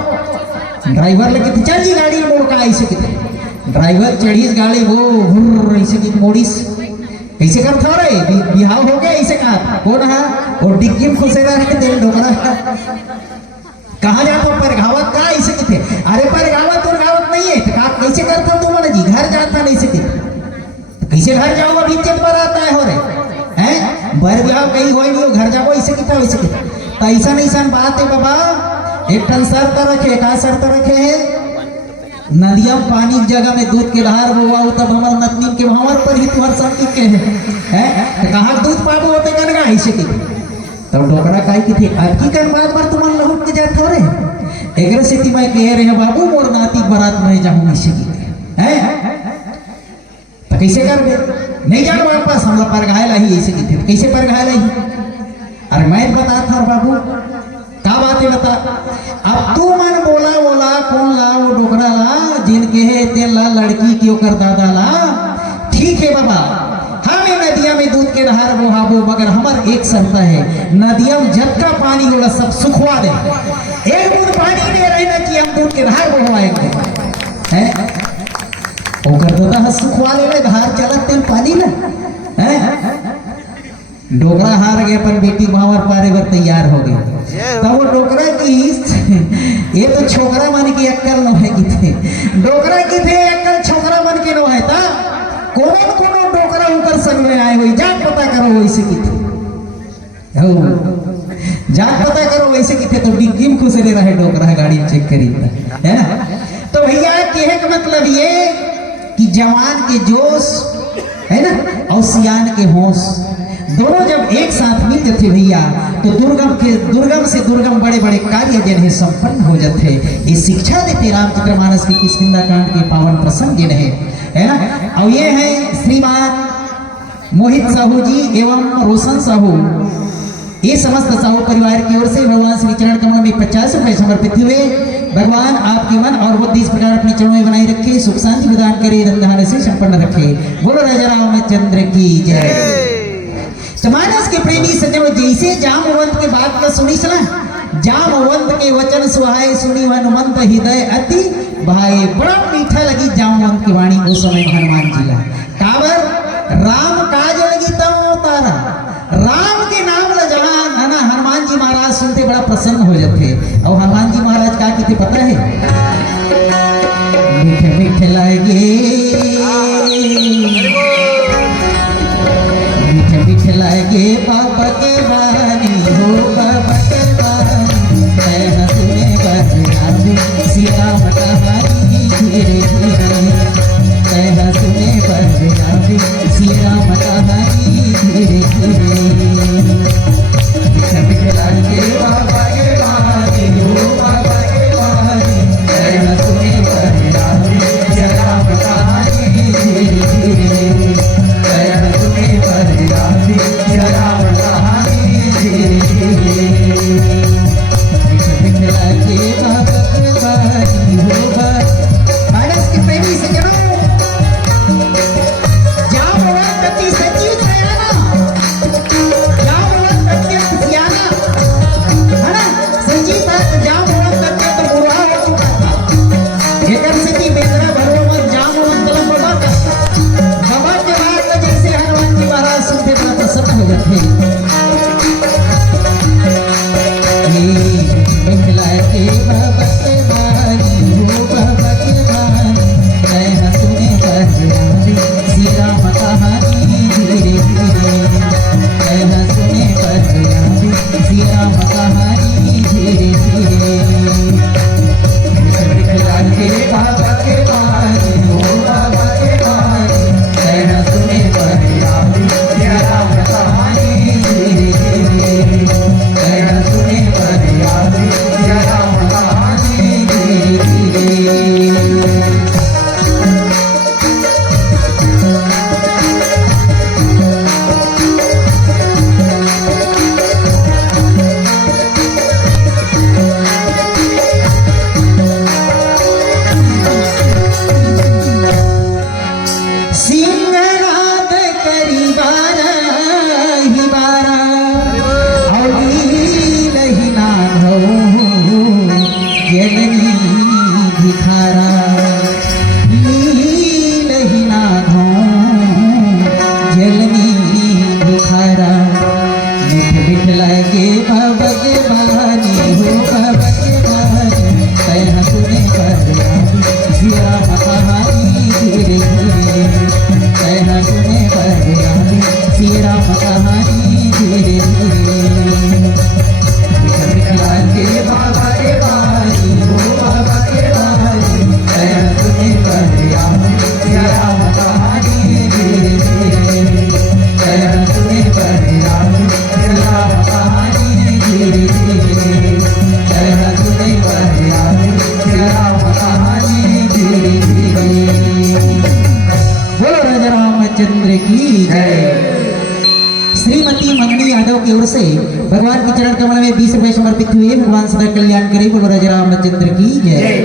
ड्राइवर लेके चल जी गाड़ी मोड़ का ऐसे की ड्राइवर चढ़ीस गाड़ी वो हुर्र ऐसे की मोड़ीस कैसे कर था रे बिहाव हो गया ऐसे कहा कौन है और डिग्गी में खुसे रहे तेल ढोकरा कहाँ जाता पर गावत का ऐसे की थे अरे पर गावत और गावत नहीं है तो का कैसे करता तू मन जी घर जाता नहीं सके कैसे घर जाओ अभी चेक पर आता है हो रे हैं बर बिहाव कहीं हो नहीं घर जाओ ऐसे की था वैसे की तो ऐसा नहीं सन बात है बाबा एक टन शर्त रखे का शर्त रखे है नदिया पानी की जगह में दूध के धार हुआ तब हमारे नतनी के भंवर पर ही तुम्हारे शांति के हैं कहाँ दूध पाबो होते कनगा ऐसे की तब डोकरा काय की थी अब की कर बात बार तुम्हारे लहुट के जात हो रे एगरे से ती मैं कह रहे बाबू मोर नाती बारात में जाऊं ऐसे की हैं तो कैसे कर बे नहीं जानो वापस हमला पर घायल ही ऐसे की थे कैसे पर घायल ही अरे मैं बता था बाबू क्या बात है बता अब तू मन बोला बोला कौन ला वो डोकरा ला जिनके है तेल ला लड़की के ओकर दादा ला ठीक है बाबा हमें नदिया में दूध के धार बोहाबो मगर हमार एक शर्त है नदिया में जब पानी होला सब सुखवा दे एक बूंद पानी नहीं रहना कि हम दूध के धार बोहवाएंगे हैं ओकर दादा सुखवा ले धार चलत तेल पानी ना हैं डोकरा हार गए पर बेटी भावर पारे बर तैयार हो गई तब वो डोकरा की ये तो छोकरा मन की अक्कल न है कि थे डोकरा की थे अक्कल छोकरा मन के न है ता कोनो कोनो डोकरा ऊपर संग में आए हुई जा पता करो वैसे की थे हो जा पता करो वैसे की थे तो डिग्गी में खुश रहे डोकरा गाड़ी चेक करी है ना तो भैया कहे का मतलब ये कि जवान के जोश है ना और सियान के होश दोनों जब एक साथ मिलते थे भैया तो दुर्गम से दुर्गम बड़े बड़े कार्य जिन्हें संपन्न हो जाते ये शिक्षा देते रामचरितमानस की किष्किंधा कांड के पावन प्रसंग जिन्हें है ना और ये है श्रीमान मोहित साहू जी एवं रोशन साहू ये समस्त साहू परिवार की ओर से भगवान श्री चरण कमल में 50 रुपए समर्पित हुए भगवान आपके मन और बुद्धि इस प्रकार अपने चरणों में बनाए रखे सुख शांति प्रदान करे रंगहाने से संपन्न रखे बोलो राजा रामचंद्र की जय। समानस के प्रेमी सज्जन जैसे जामवंत के बात का सुनी सना जामवंत के वचन सुहाए सुनी हनुमंत हृदय अति भाई बड़ा मीठा लगी जामवंत की वाणी उस समय हनुमान जी ला कावर राम काज लगी तब तारा राम के नाम ला जहाँ ना हनुमान जी महाराज सुनते बड़ा प्रसन्न हो जाते और हनुमान जी महाराज क्या कहते पता है मीठे मीठे लगे लगे बाबा के बानी हो बाबा के बानी मैं सुने बरयाबी सीता कहानी धीरे धीरे मैं सुने बरयाबी सीता कहानी धीरे धीरे लगे बाबा के बानी हो बाबा के बानी मैं सुने बरयाबी सीता कहानी धीरे धीरे मैं सुने बरयाबी मानस के प्रेमी रामचंद्र की जय। श्रीमती मंगनी यादव की ओर से भगवान के चरण कमल में 20 रुपए समर्पित हुए। भगवान सदा कल्याण करे, बोलो राजा रामचंद्र की जय।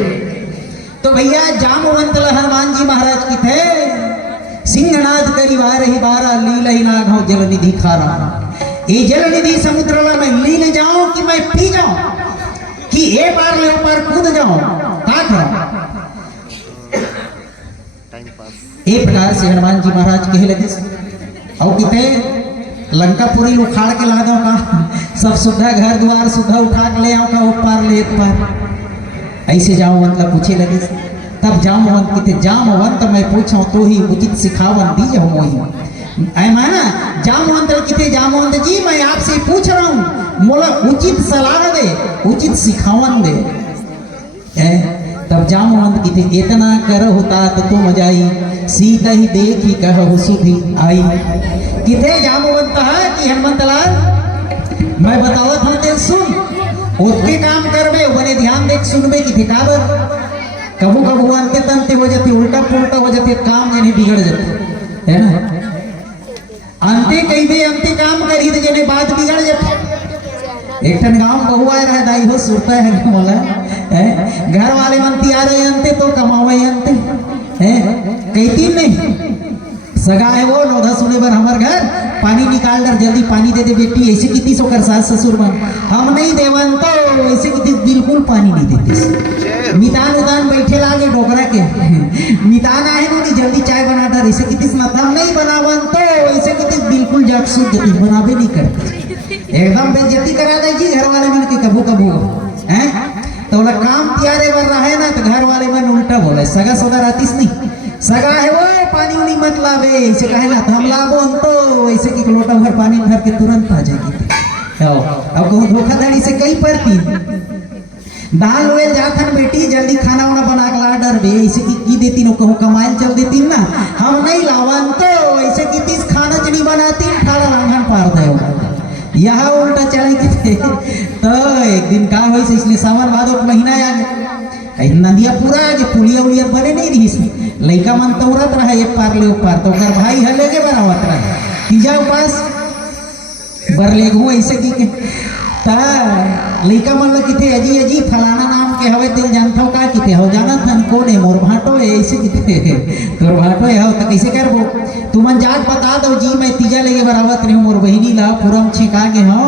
तो भैया जामवंत हनुमान जी महाराज की थे सिंहनाद करी वारही बारा लील ही ना घाव जल निधि खारा। ये जल निधि समुद्र में लील जाऊं कि मैं पी जाऊं कि ए बार ले ऊपर कूद जाऊं एक प्रकार से हनुमान जी महाराज कहे लगे और किते लंकापुरी उखाड़ के ला दो का सब सुधा घर द्वार सुधा उठा के ले आओ का ऊपर ले पार ऐसे जाओ मतलब पूछे लगे तब जामवंत किते जामवंत मैं पूछा तो ही उचित सिखावन दी जाओ मोही ऐ माना जामवंत किते जामवंत जी मैं आपसे पूछ रहा हूँ मोला उचित सलाह दे उचित सिखावन दे तब जामवंत किते इतना कर होता तो तुम जाई सीता ही देख ही कह सुधी आई किते जामवंत है कि हनुमंत लाल मैं बतावत हूँ ते सुन उसके काम करबे बने ध्यान देख सुनबे कि ठिकाबर कबू कबू अंते तंते हो जाते उल्टा पुल्टा हो जाते काम यानी बिगड़ जाते है ना अंते कही दे अंते काम करी तो जने बात बिगड़ जाते। एक ठन गांव बहु आए रहे दाई हो सुरता है मोला घर वाले मनती आ रहे अंते तो कमावे अंते कहती नहीं सगा है वो नौधा सुने बर हमार घर पानी निकाल कर जल्दी पानी दे दे बेटी ऐसे कितनी सो कर सास ससुर मन हम नहीं देवन तो ऐसे कितनी बिल्कुल पानी नहीं देते मितान उतान बैठे लागे डोकरा के मितान आए नो नहीं जल्दी चाय बना था ऐसे कितनी हम नहीं बनावन तो ऐसे कितनी बिल्कुल जाग शुद्ध बनावे नहीं करते एकदम बेइज्जती करा दे जी घर वाले मन के कबू कबू हैं तो बोला काम त्यारे बर रहे ना तो घर वाले मन उल्टा बोले सगा सगा रातीस नहीं सगा है वो पानी उनी मत लावे ऐसे कहे ना हम लाबो तो ऐसे कि लोटा भर पानी भर के तुरंत आ जाएगी अब कहूँ धोखाधड़ी से कई पड़ती दाल वेल जाथन बेटी जल्दी खाना वाना बना के ला डर बे ऐसे की देती नो कहूँ कमाइल चल देती ना हम नहीं लावन तो ऐसे की तीस खाना चनी बनाती ठाड़ा लांघन पार दे यहाँ उल्टा चले तो एक दिन का हो इसलिए सावन भादो महीना आ गया नदिया पूरा आगे पुलिया उलिया बने नहीं रही लड़का मन तौरत रहा एक पार ले पार तो कर भाई है लेके बरावत रहा तीजा उपास बर ले गो ऐसे की ता लड़का मन किथे अजी अजी फलाना नाम के हवे तेल जानथो का किथे हो जाना थन कोने मोर भाटो ऐसे किथे तोर भाटो है तो कैसे करबो तू मन जाट बता दो जी मैं तीजा लेके बरावत रही मोर बहिनी ला पूरम छिका के हो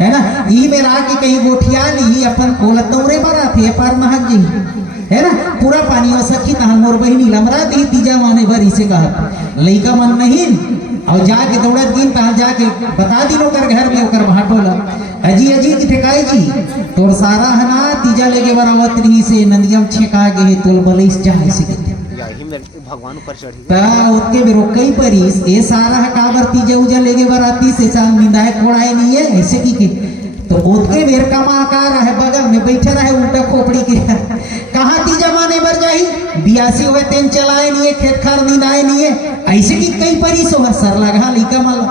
है ना ई में ला के कहीं गोठिया ली अपन कोला तौरे बरा थे पर महक जी है ना पूरा पानी हो सकी तहन मोर बहिनी लमरा दी तीजा माने भर इसे कहा लइका मन नहीं और जाके दौड़त गिन तहन जाके बता दी ओकर घर में ओकर भाटो ला अजी अजी की ठेकाई जी तोर सारा है ना तीजा लेके बरावत रही से नंदियम छेका के तोल बलिस चाहे से भगवान ऊपर चढ़ी ता उसके बेरो कई परिस ये सारा है काबर तीजा उजा लेके बराती से साल निंदाए कोड़ाए नहीं है ऐसे की तो उसके बेर का माकार है बगल में बैठे रहे उल्टा खोपड़ी के कहाँ तीजा माने बर जाही 82 हुए तेन चलाए नहीं है खेत खार निंदाए नहीं है ऐसे की कई परिस हो सर लगा लिका माला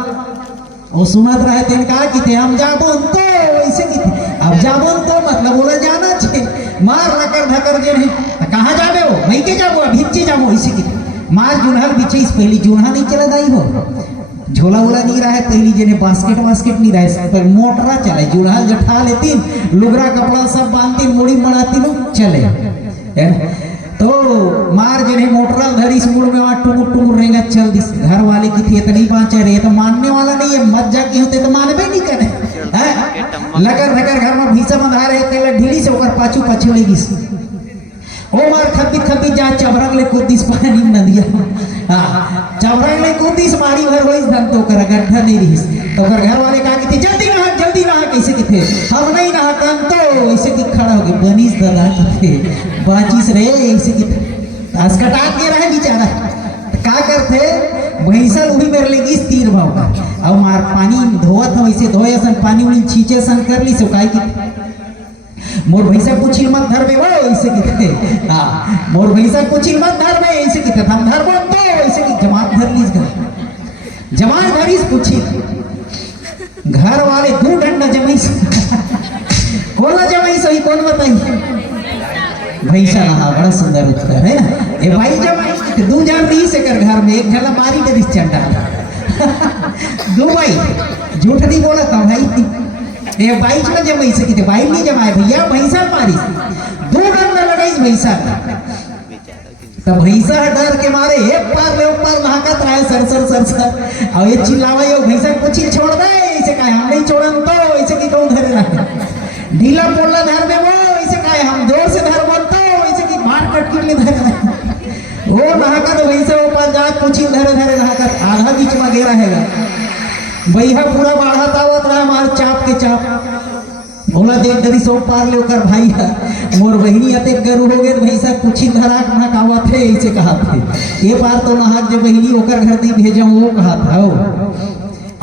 वो सुनत रहे तेन कहा कि थे हम जाबो तो ऐसे की अब जाबो तो मतलब बोला जाना चाहिए मार लकर धकर जे नहीं कहाँ जाबे हो मैं के जाबो भिच्चे जाबो ऐसे की मार जुनहल बिचे इस पहली जुनहा नहीं चला दाई हो झोला वोला नहीं रहा है पहली जने बास्केट वास्केट नहीं रहा पर मोटरा चले जुनहल जठा लेती लुगरा कपड़ा सब बांधती मुड़ी मड़ाती लोग चले तो मार जने मोटरा धरी मुड़ में वहाँ टुमुर टुमुर रहेगा चल दिस घर वाले की थी इतनी बाँचे रहे तो मानने वाला नहीं है मत जाके होते तो मानबे नहीं करे लगर धकर घर में भीसा बंधा रहे तेल ढीली से होकर पाछू पछुड़ेगी ओ मार खपी खपी जा चबरंग ले कूदिस पानी नदिया चबरंग ले कूदिस मारी भर होइस धन तो कर गड्ढा नहीं रहिस तो कर घर वाले कहा कि जल्दी नहा कैसे किथे हम नहीं नहा कन तो ऐसे की खड़ा हो गए बनीस दादा किथे बाचीस रे ऐसे की अस्कटा के रहे बेचारा का करते भैंसा उड़ी मेरे लगी तीर भाव का और मार पानी धोवत हो ऐसे धोए सन पानी उड़ी छींचे सन कर ली सो काई की मोर भैंसा कुछ मत धर में वो ऐसे की मोर भैंसा कुछ मत धर में ऐसे की हम धर बोल तो ऐसे की जमात धर लीज कर जमात धरीस पूछी घर वाले 2 डंडा जमाई कौन जमाई सही कौन बताई भैंसा रहा बड़ा सुंदर उत्तर है ना ये भाई जमाई दू जार दी से कर घर में एक झला मारी दे दिस चंडा दो भाई झूठ नहीं बोला था भाई ये बाइक ना जमाई सकी थे बाइक नहीं जमाए भैया भैंसा मारी दो रन में लड़ाई भैंसा तब भैंसा डर के मारे एक पार ले ऊपर महाकत रहा सर सर सर सर और ये चिल्लावा ये भैंसा कुछ ही छोड़ दे ऐसे कहे हम नहीं छोड़न तो ऐसे की कौन धरे रहा ढीला पोला धर दे वो ऐसे कहे हम जोर से धर बोल तो ऐसे की मार कट के लिए धर वो महाकत भैंसा ऊपर जा कुछ ही धरे धरे महाकत आधा बीच में गिरा रहेगा भैया पूरा बढ़ाता हुआ रहा मार चाप के चाप बोला देख दरी सो पार ले कर भाई मोर बहनी अते गरु हो गए भैंसा कुछ ही धराक नकावा थे ऐसे कहा थे ये पार तो नहाक जो बहनी होकर घर दी भेजा वो कहा था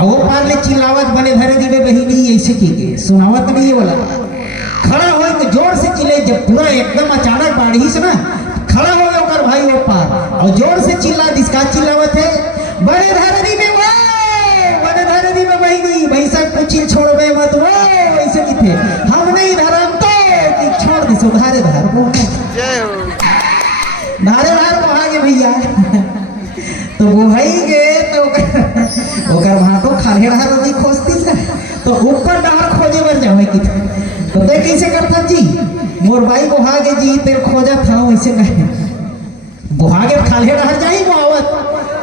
वो पार ले चिल्लावत बने धरे दी बहनी ऐसे की के सुनावत नहीं ये बोला खड़ा हो के जोर से चिल्ले जब पूरा एकदम अचानक बाढ़ी से ना खड़ा हो गया कर भाई वो पार और जोर से चिल्ला जिसका चिल्लावत है बड़े धरे दी में वो बड़े धरे दी में बहनी भैंसा कुछ ही छोड़ गए मत वो ऐसे की थे हम नहीं धरम तो कि छोड़ दी सो धारे धार को धारे धार को आगे भैया तो वो है गे तो ओकर वहां तो खाले रहा रोजी खोजती से तो ऊपर डार खोजे बर जावे की तो ते कैसे करता जी मोर भाई को हागे जी तेरे खोजा था वैसे कहे वो हागे खाले रहा जाई वो आवत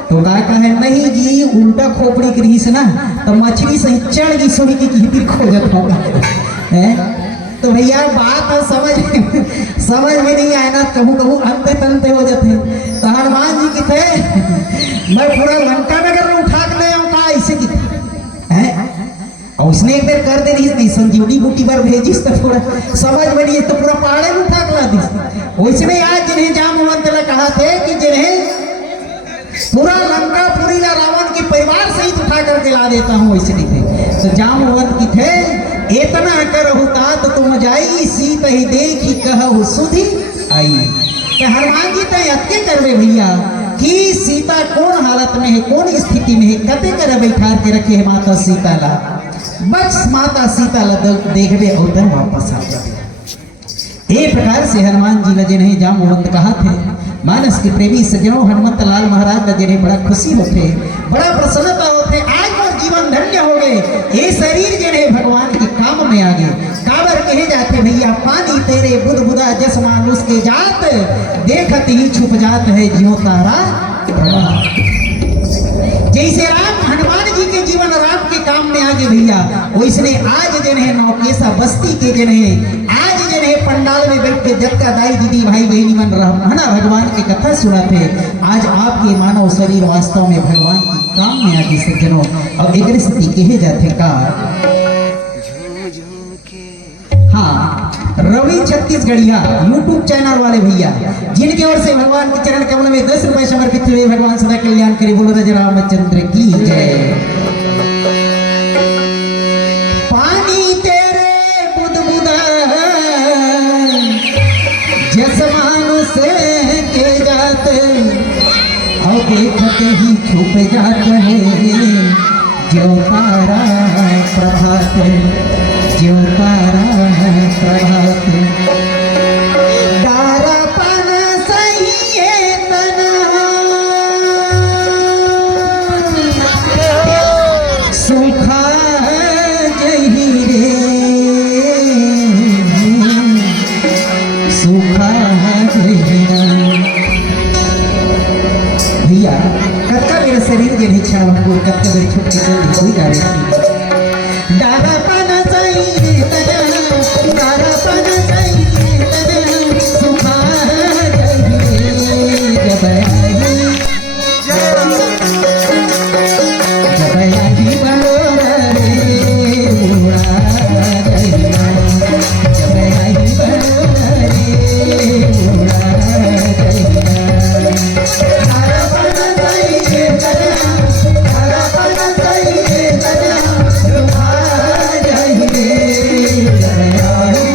तो का कहे नहीं जी उल्टा खोपड़ी की रही से ना तो मछली सही चढ़ गई सोही की हिती खोजत होगा हैं तो भैया बात समझ में नहीं आए ना कहूँ कहूँ अंते तंते हो जाते तो हनुमान जी की थे मैं पूरा लंका नगर में उठा के ले आऊँ का ऐसे की हैं और उसने एक बार कर दे रही संजीवनी बूटी पर भेजी तो थोड़ा समझ में नहीं तो पूरा पहाड़े में उठा के ला दी उसने आज जिन्हें जामवंत ने कहा थे कि जिन्हें पूरा लंका पूरी ना रावण के परिवार सहित उठा करके ला देता हूँ ऐसे नहीं थे तो जामवंत की थे इतना करहु तात तुम जाई सीत ही देखी कहु सुधी आई तो हनुमान जी तय अत्य करवे भैया कि सीता कौन हालत में है कौन स्थिति में है कते कर बैठा के रखे है माता सीता ला बस माता सीता ला देखबे और तन वापस आ जाए एक प्रकार से हनुमान जी ने जिन्हें जामवंत कहा थे मानस के प्रेमी सज्जनों हनुमंत लाल महाराज का जिन्हें बड़ा खुशी होते बड़ा प्रसन्नता होते आज वो जीवन धन्य हो गए ये शरीर जिन्हें भगवान के काम में आ गए काबर कहे जाते भैया पानी तेरे बुध बुधा जस मानुष के जात देखत ही छुप जात है जियो तारा जैसे राम हनुमान जी के जीवन राम के काम में आगे भैया वैसने आज जिन्हें नौकेसा बस्ती के जिन्हें आज जिन्हें पंडाल में बैठ के जगका दाई दीदी भाई बहनी मन रहना भगवान की कथा सुनाते आज आपके मानव शरीर वास्तव में भगवान के काम में आगे सज्जनों और एक स्थिति कहे जाते का हाँ रवि छत्तीसगढ़िया यूट्यूब चैनल वाले भैया जिनकी ओर से भगवान के चरण कमल में 10 रुपए समर्पित हुए भगवान सदा कल्याण करी बोलो राजा रामचंद्र की जय पानी तेरे बुदबुदा जस मानुष के जाते और देखते ही छुप जाते हैं जो तारा प्रभात जो तारा प्रभात दारापन सही है तना सुखा जही रे सुखा जही भैया कत्का मेरा शरीर के इच्छा हमको कत्का मेरे छुट्टी चल कोई गाड़ी दारापन सही तना दारापन सही तना सुखा जही जब आई बलोरा रे उड़ा गया जब आई बलोरा रे उड़ा गया दारापन सही तना दारापन सही तना सुखा जही रे जब आई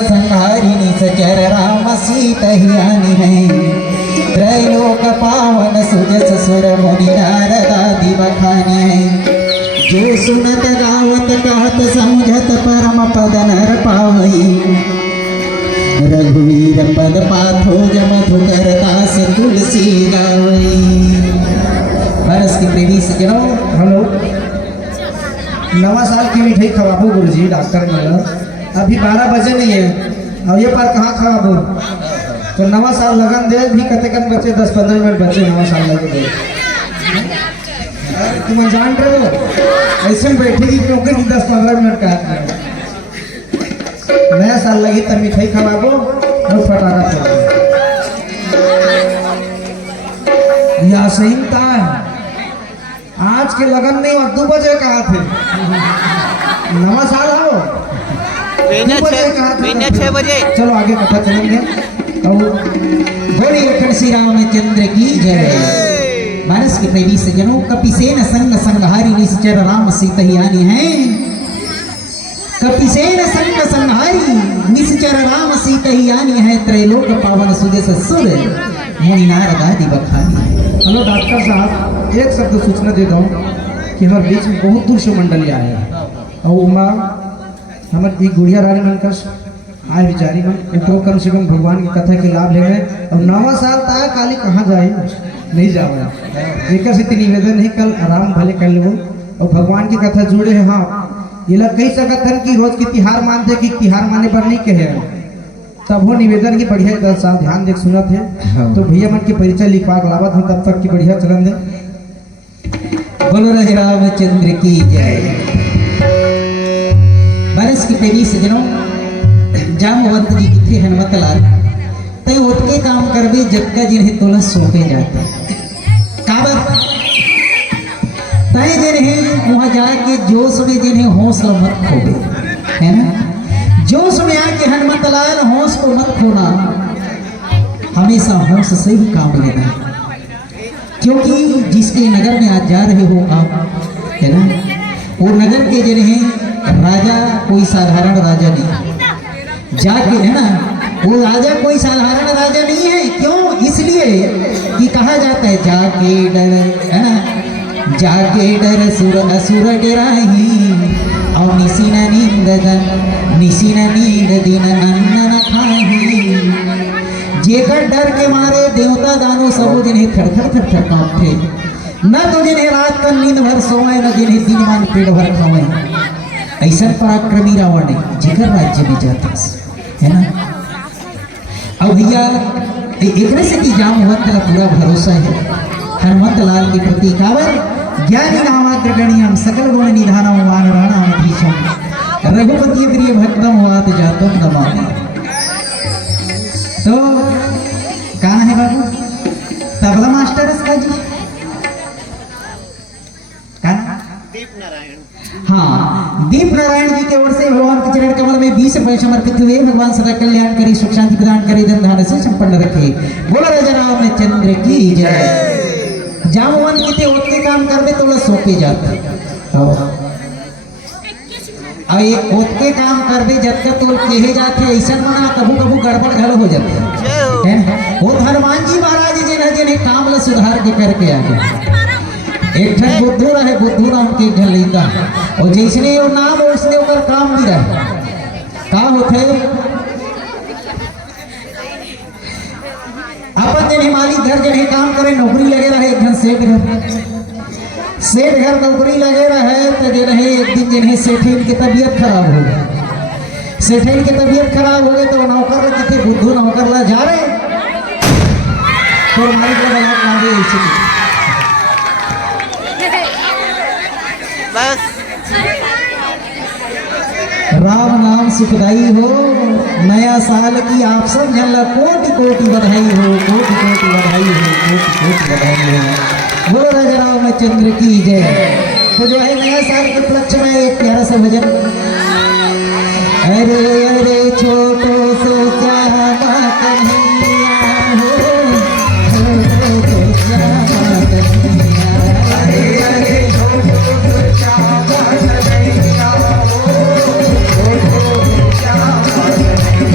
संहारिणी सचर राम सीत हियानी है त्रैलोक पावन सुजस सुर मुनि नारदादि बखानी है जो सुनत गावत कहत समझत परम पद नर पावई रघुवीर पद पाथो मधुकर दास तुलसी गावई। बरस की प्रेमी सजनों, हेलो, नवा साल की मिठाई खवाबो गुरुजी, डॉक्टर ने अभी 12 बजे नहीं है और ये पर कहाँ खवाबो तो नवा साल लगन दे भी कते कन बचे 10-15 मिनट बचे नवा साल लगे दे तुम जान रहे हो ऐसे में बैठेगी क्योंकि 10-15 मिनट का नया साल लगी तब मिठाई खवाबो और फटाका फोड़ो। या सही था आज के लगन नहीं और 2 बजे कहा थे नवा साल आओ 6 बजे। चलो आगे कथा चलेंगे। बोले लखन श्री रामचंद्र की जय। मानस के प्रेमी सजनों, कपिसेन संग संहारी निश्चर राम सीत हियानी है कपिसेन संग संहारी निश्चर राम सीत हियानी है त्रैलोक पावन सुजस सुर मुनि नारदादि बखानी। हेलो डॉक्टर साहब, एक शब्द सूचना देता हूँ कि हमारे बीच में बहुत दूर से मंडली आए हैं और उमा हमारे एक गुड़िया रानी बनकर आए बेचारी में तो कम से कम भगवान की कथा के लाभ लेंगे और नवा साल ताया काली कहाँ जाए नहीं जाओ एक से निवेदन नहीं कल आराम भले कर लो और भगवान की कथा जुड़े हैं। हाँ ये लोग कही सकत हैं कि रोज की तिहार मानते कि तिहार माने पर नहीं कहे तब वो निवेदन की बढ़िया 10 साल ध्यान देख सुनत है। हाँ। तो भैया मन की परिचय लिखवा लावत हम तब तक की बढ़िया चलन दे। बोलो रज रामचंद्र की जय। बरस की प्रेमी सजनों, जामवंत जी किथे हनुमत लाल तय उतके काम करबे जगका जिन्हें तोला सौंपे जाते काबर तय जिन्हें वहां जाके जोश में जिन्हें हौसला मत खोबे, है ना। जोश में आके हनुमत लाल हौस को मत खोना, हमेशा हौस से ही काम लेना, क्योंकि जिसके नगर में आज जा रहे हो आप, है ना, वो नगर के जिन्हें राजा कोई साधारण राजा नहीं जाके, है ना, वो राजा कोई साधारण राजा नहीं है। क्यों? इसलिए कि कहा जाता है जाके डर, है ना, जाके डर सुर असुर डराही और निशिन नींद दिन अन्न न खाही। जेकर डर के मारे देवता दानो सबो जिन्हें थर कांपते, न तो जिन्हें रात का नींद भर सोए, न जिन्हें दिन मान पेट भर खावे। ऐसा पराक्रमी रावण ने जेकर राज्य में जाता है ना। अब भैया एक से की जामवंत का पूरा भरोसा है हनुमंत लाल के प्रति। कावर ज्ञानी नामाग्रगण्यम सकल गुण निधानम वानराणाम भीषम रघुपति प्रिय भक्तम वात जातम नमामि। तो कहाँ है बाबू तबला मास्टर इसका जी? हाँ, दीप नारायण जी के ओर से भगवान के चरण कमल में 20 रुपए समर्पित हुए। भगवान सदा कल्याण करी, सुख शांति प्रदान करे, धन धान्य से संपन्न रखे। बोला राजा रामचंद्र की जय। जामवंत किते उतने काम कर दे तो सौंपे जाते और एक उतके काम कर दे जब तक तो कहे जाते ऐसा मना कभू गड़बड़ घर हो जाते हैं। वो हनुमान जी महाराज जिन्हें काम ला सुधार के करके आ गए। एक ठन बुद्धू रहे, बुद्धू नाम के एक लड़का और जैसने वो नाम उसने ओकर काम भी रहे का होते अपन जिन्हें मालिक घर जिन्हें काम करे नौकरी लगे रहे। एक ठन सेठ घर नौकरी लगे रहे तो जिन्हें एक दिन जिन्हें सेठीन की तबीयत खराब हो गई। सेठीन की तबीयत खराब हो गई तो नौकर कितने बुद्धू नौकर ला जा रहे तो मालिक का बात मांगे ऐसे बस। राम नाम सुखदाई हो, नया साल की आप सब जन कोटि कोटि बधाई हो, कोटि कोटि बधाई हो, कोटि कोटि बधाई हो। बोलो राजा रामचंद्र की जय। तो जो है नया साल के उपलक्ष्य में एक प्यारा सा भजन, अरे अरे छोटो से श्यामा कन्हैया हो, छोटो से श्यामा कन्हैया, अरे अरे छोटो से श्यामा कन्हैया हो, छोटो से श्यामा कन्हैया।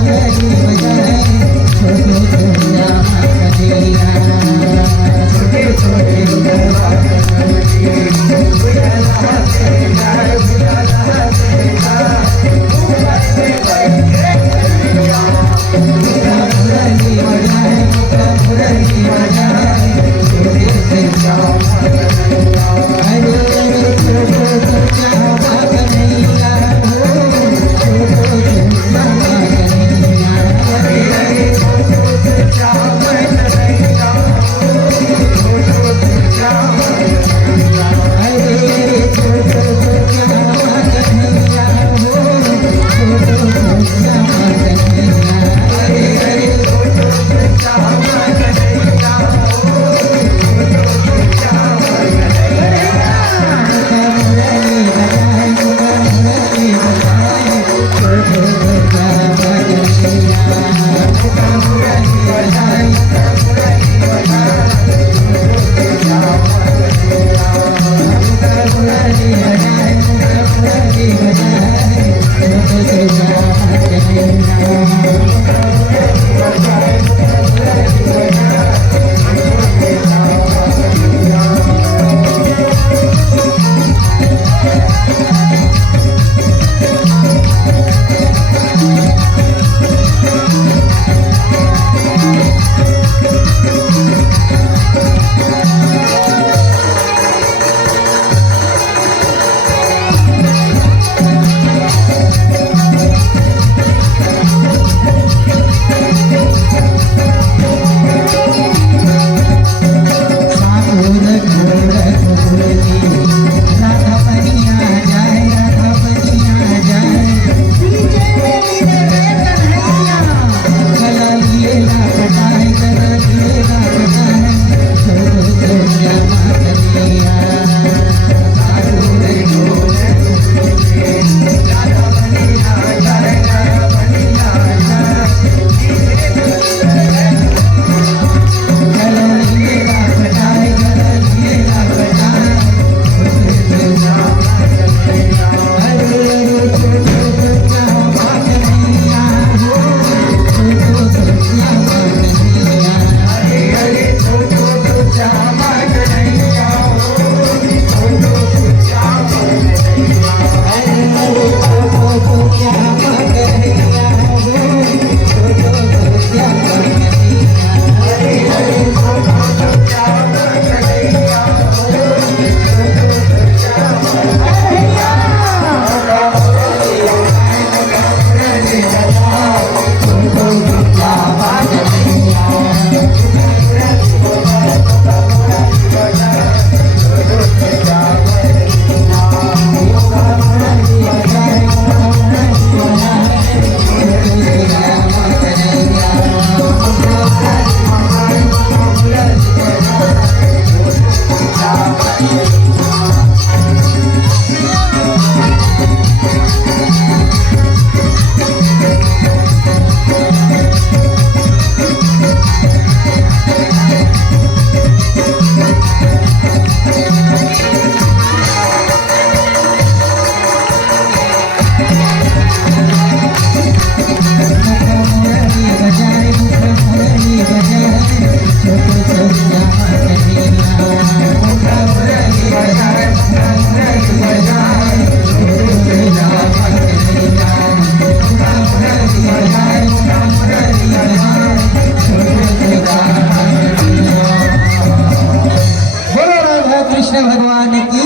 मुरली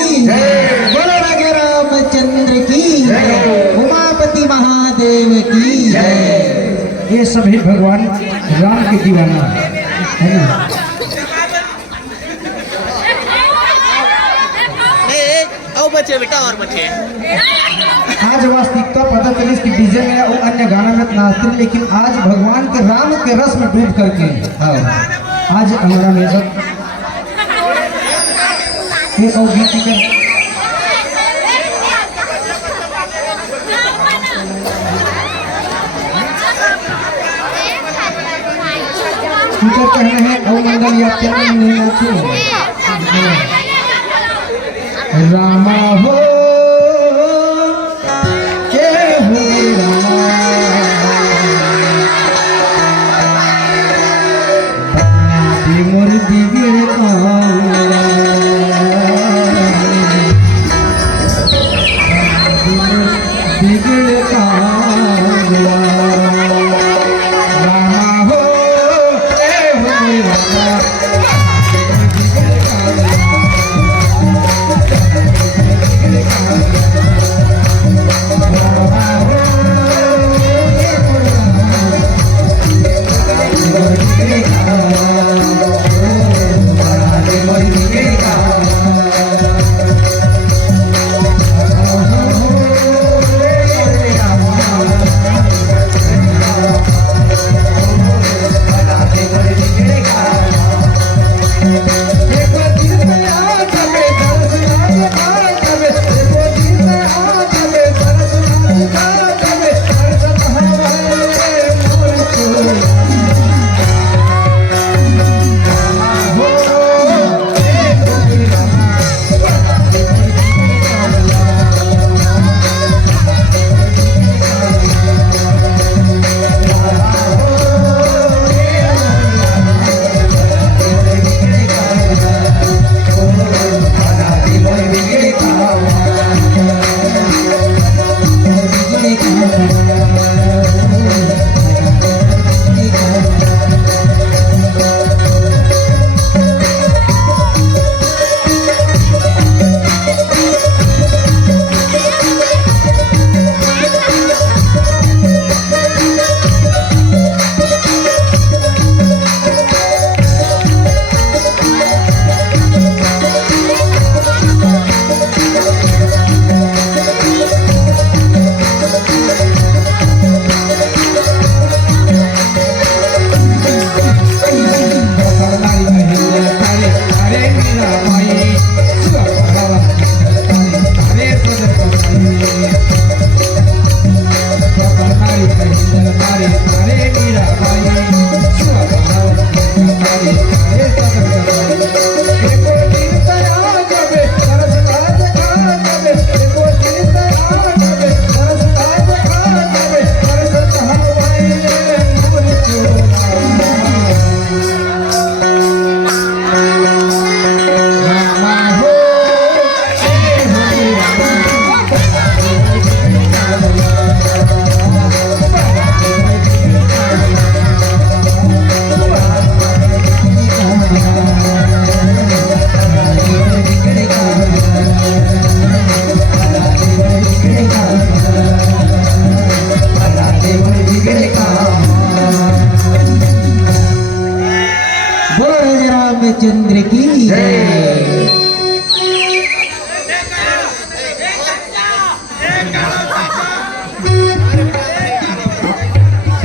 बोलो राजा रामचंद्र की उमापति महादेव की ये सभी भगवान राम के दीवाना है ना। आओ बच्चे बेटा और बच्चे आज वास्तविकता पता चली कि डीजे में और अन्य गाना में नाचते, लेकिन आज भगवान के राम के रस में डूब करके आज हमारा मेजर एक और गीत कर कहना है और मंगल या क्या नहीं नाचे रामा हो रामचंद्र की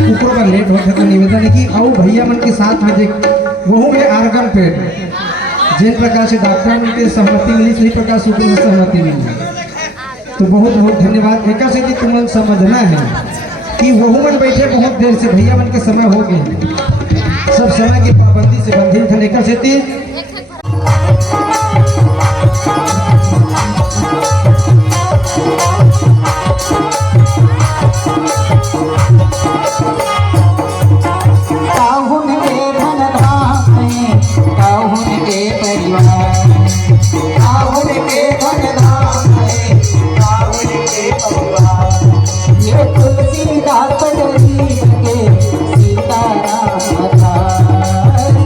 ऊपर पर लेट होते तो निवेदन है कि आओ भैया मन के साथ में देख वहू में आर्गन पेट जिन प्रकार से डॉक्टर मन के सहमति मिली उसी प्रकार से ऊपर सहमति मिली। तो बहुत बहुत धन्यवाद। एक से तुम समझना है कि वहू मन बैठे बहुत देर से, भैया मन के समय हो गए, सब समय की पाबंदी से बंधित है। एक से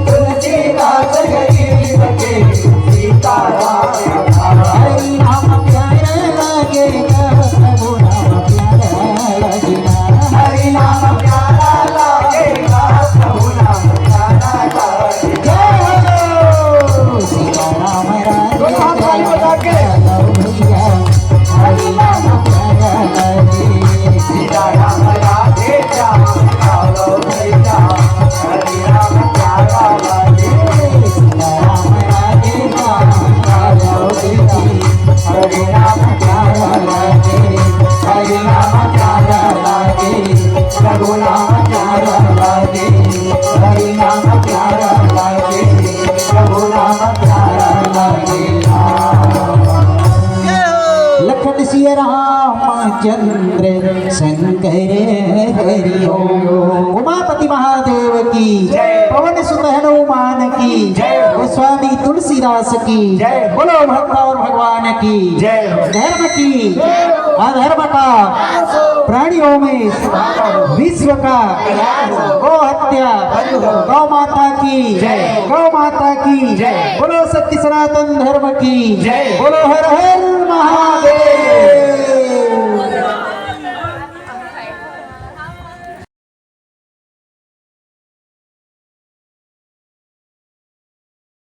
तुलसीदास गरीब के मैया हरि नाम प्यारा लागे सीता राम राधे श्याम लालो मैया हरि नाम प्यारा लागे सीता राम राधे श्याम लालो मैया हरि नाम प्यारा लागे हरि नाम प्यारा लागे प्रभु नाम प्यारा लागे हरि नाम प्यारा लागे प्रभु नाम प्यारा लागे लखन सिय रामचंद्र शंकर हरि ओम उमापति महादेव की पवन सुत हनुमान की गोस्वामी तुलसीदास की बोलो भक्त और भगवान की धर्म की अधर्म का प्राणियों में विश्व का गौ हत्या गौ माता की बोलो सत्य सनातन धर्म की बोलो हर हर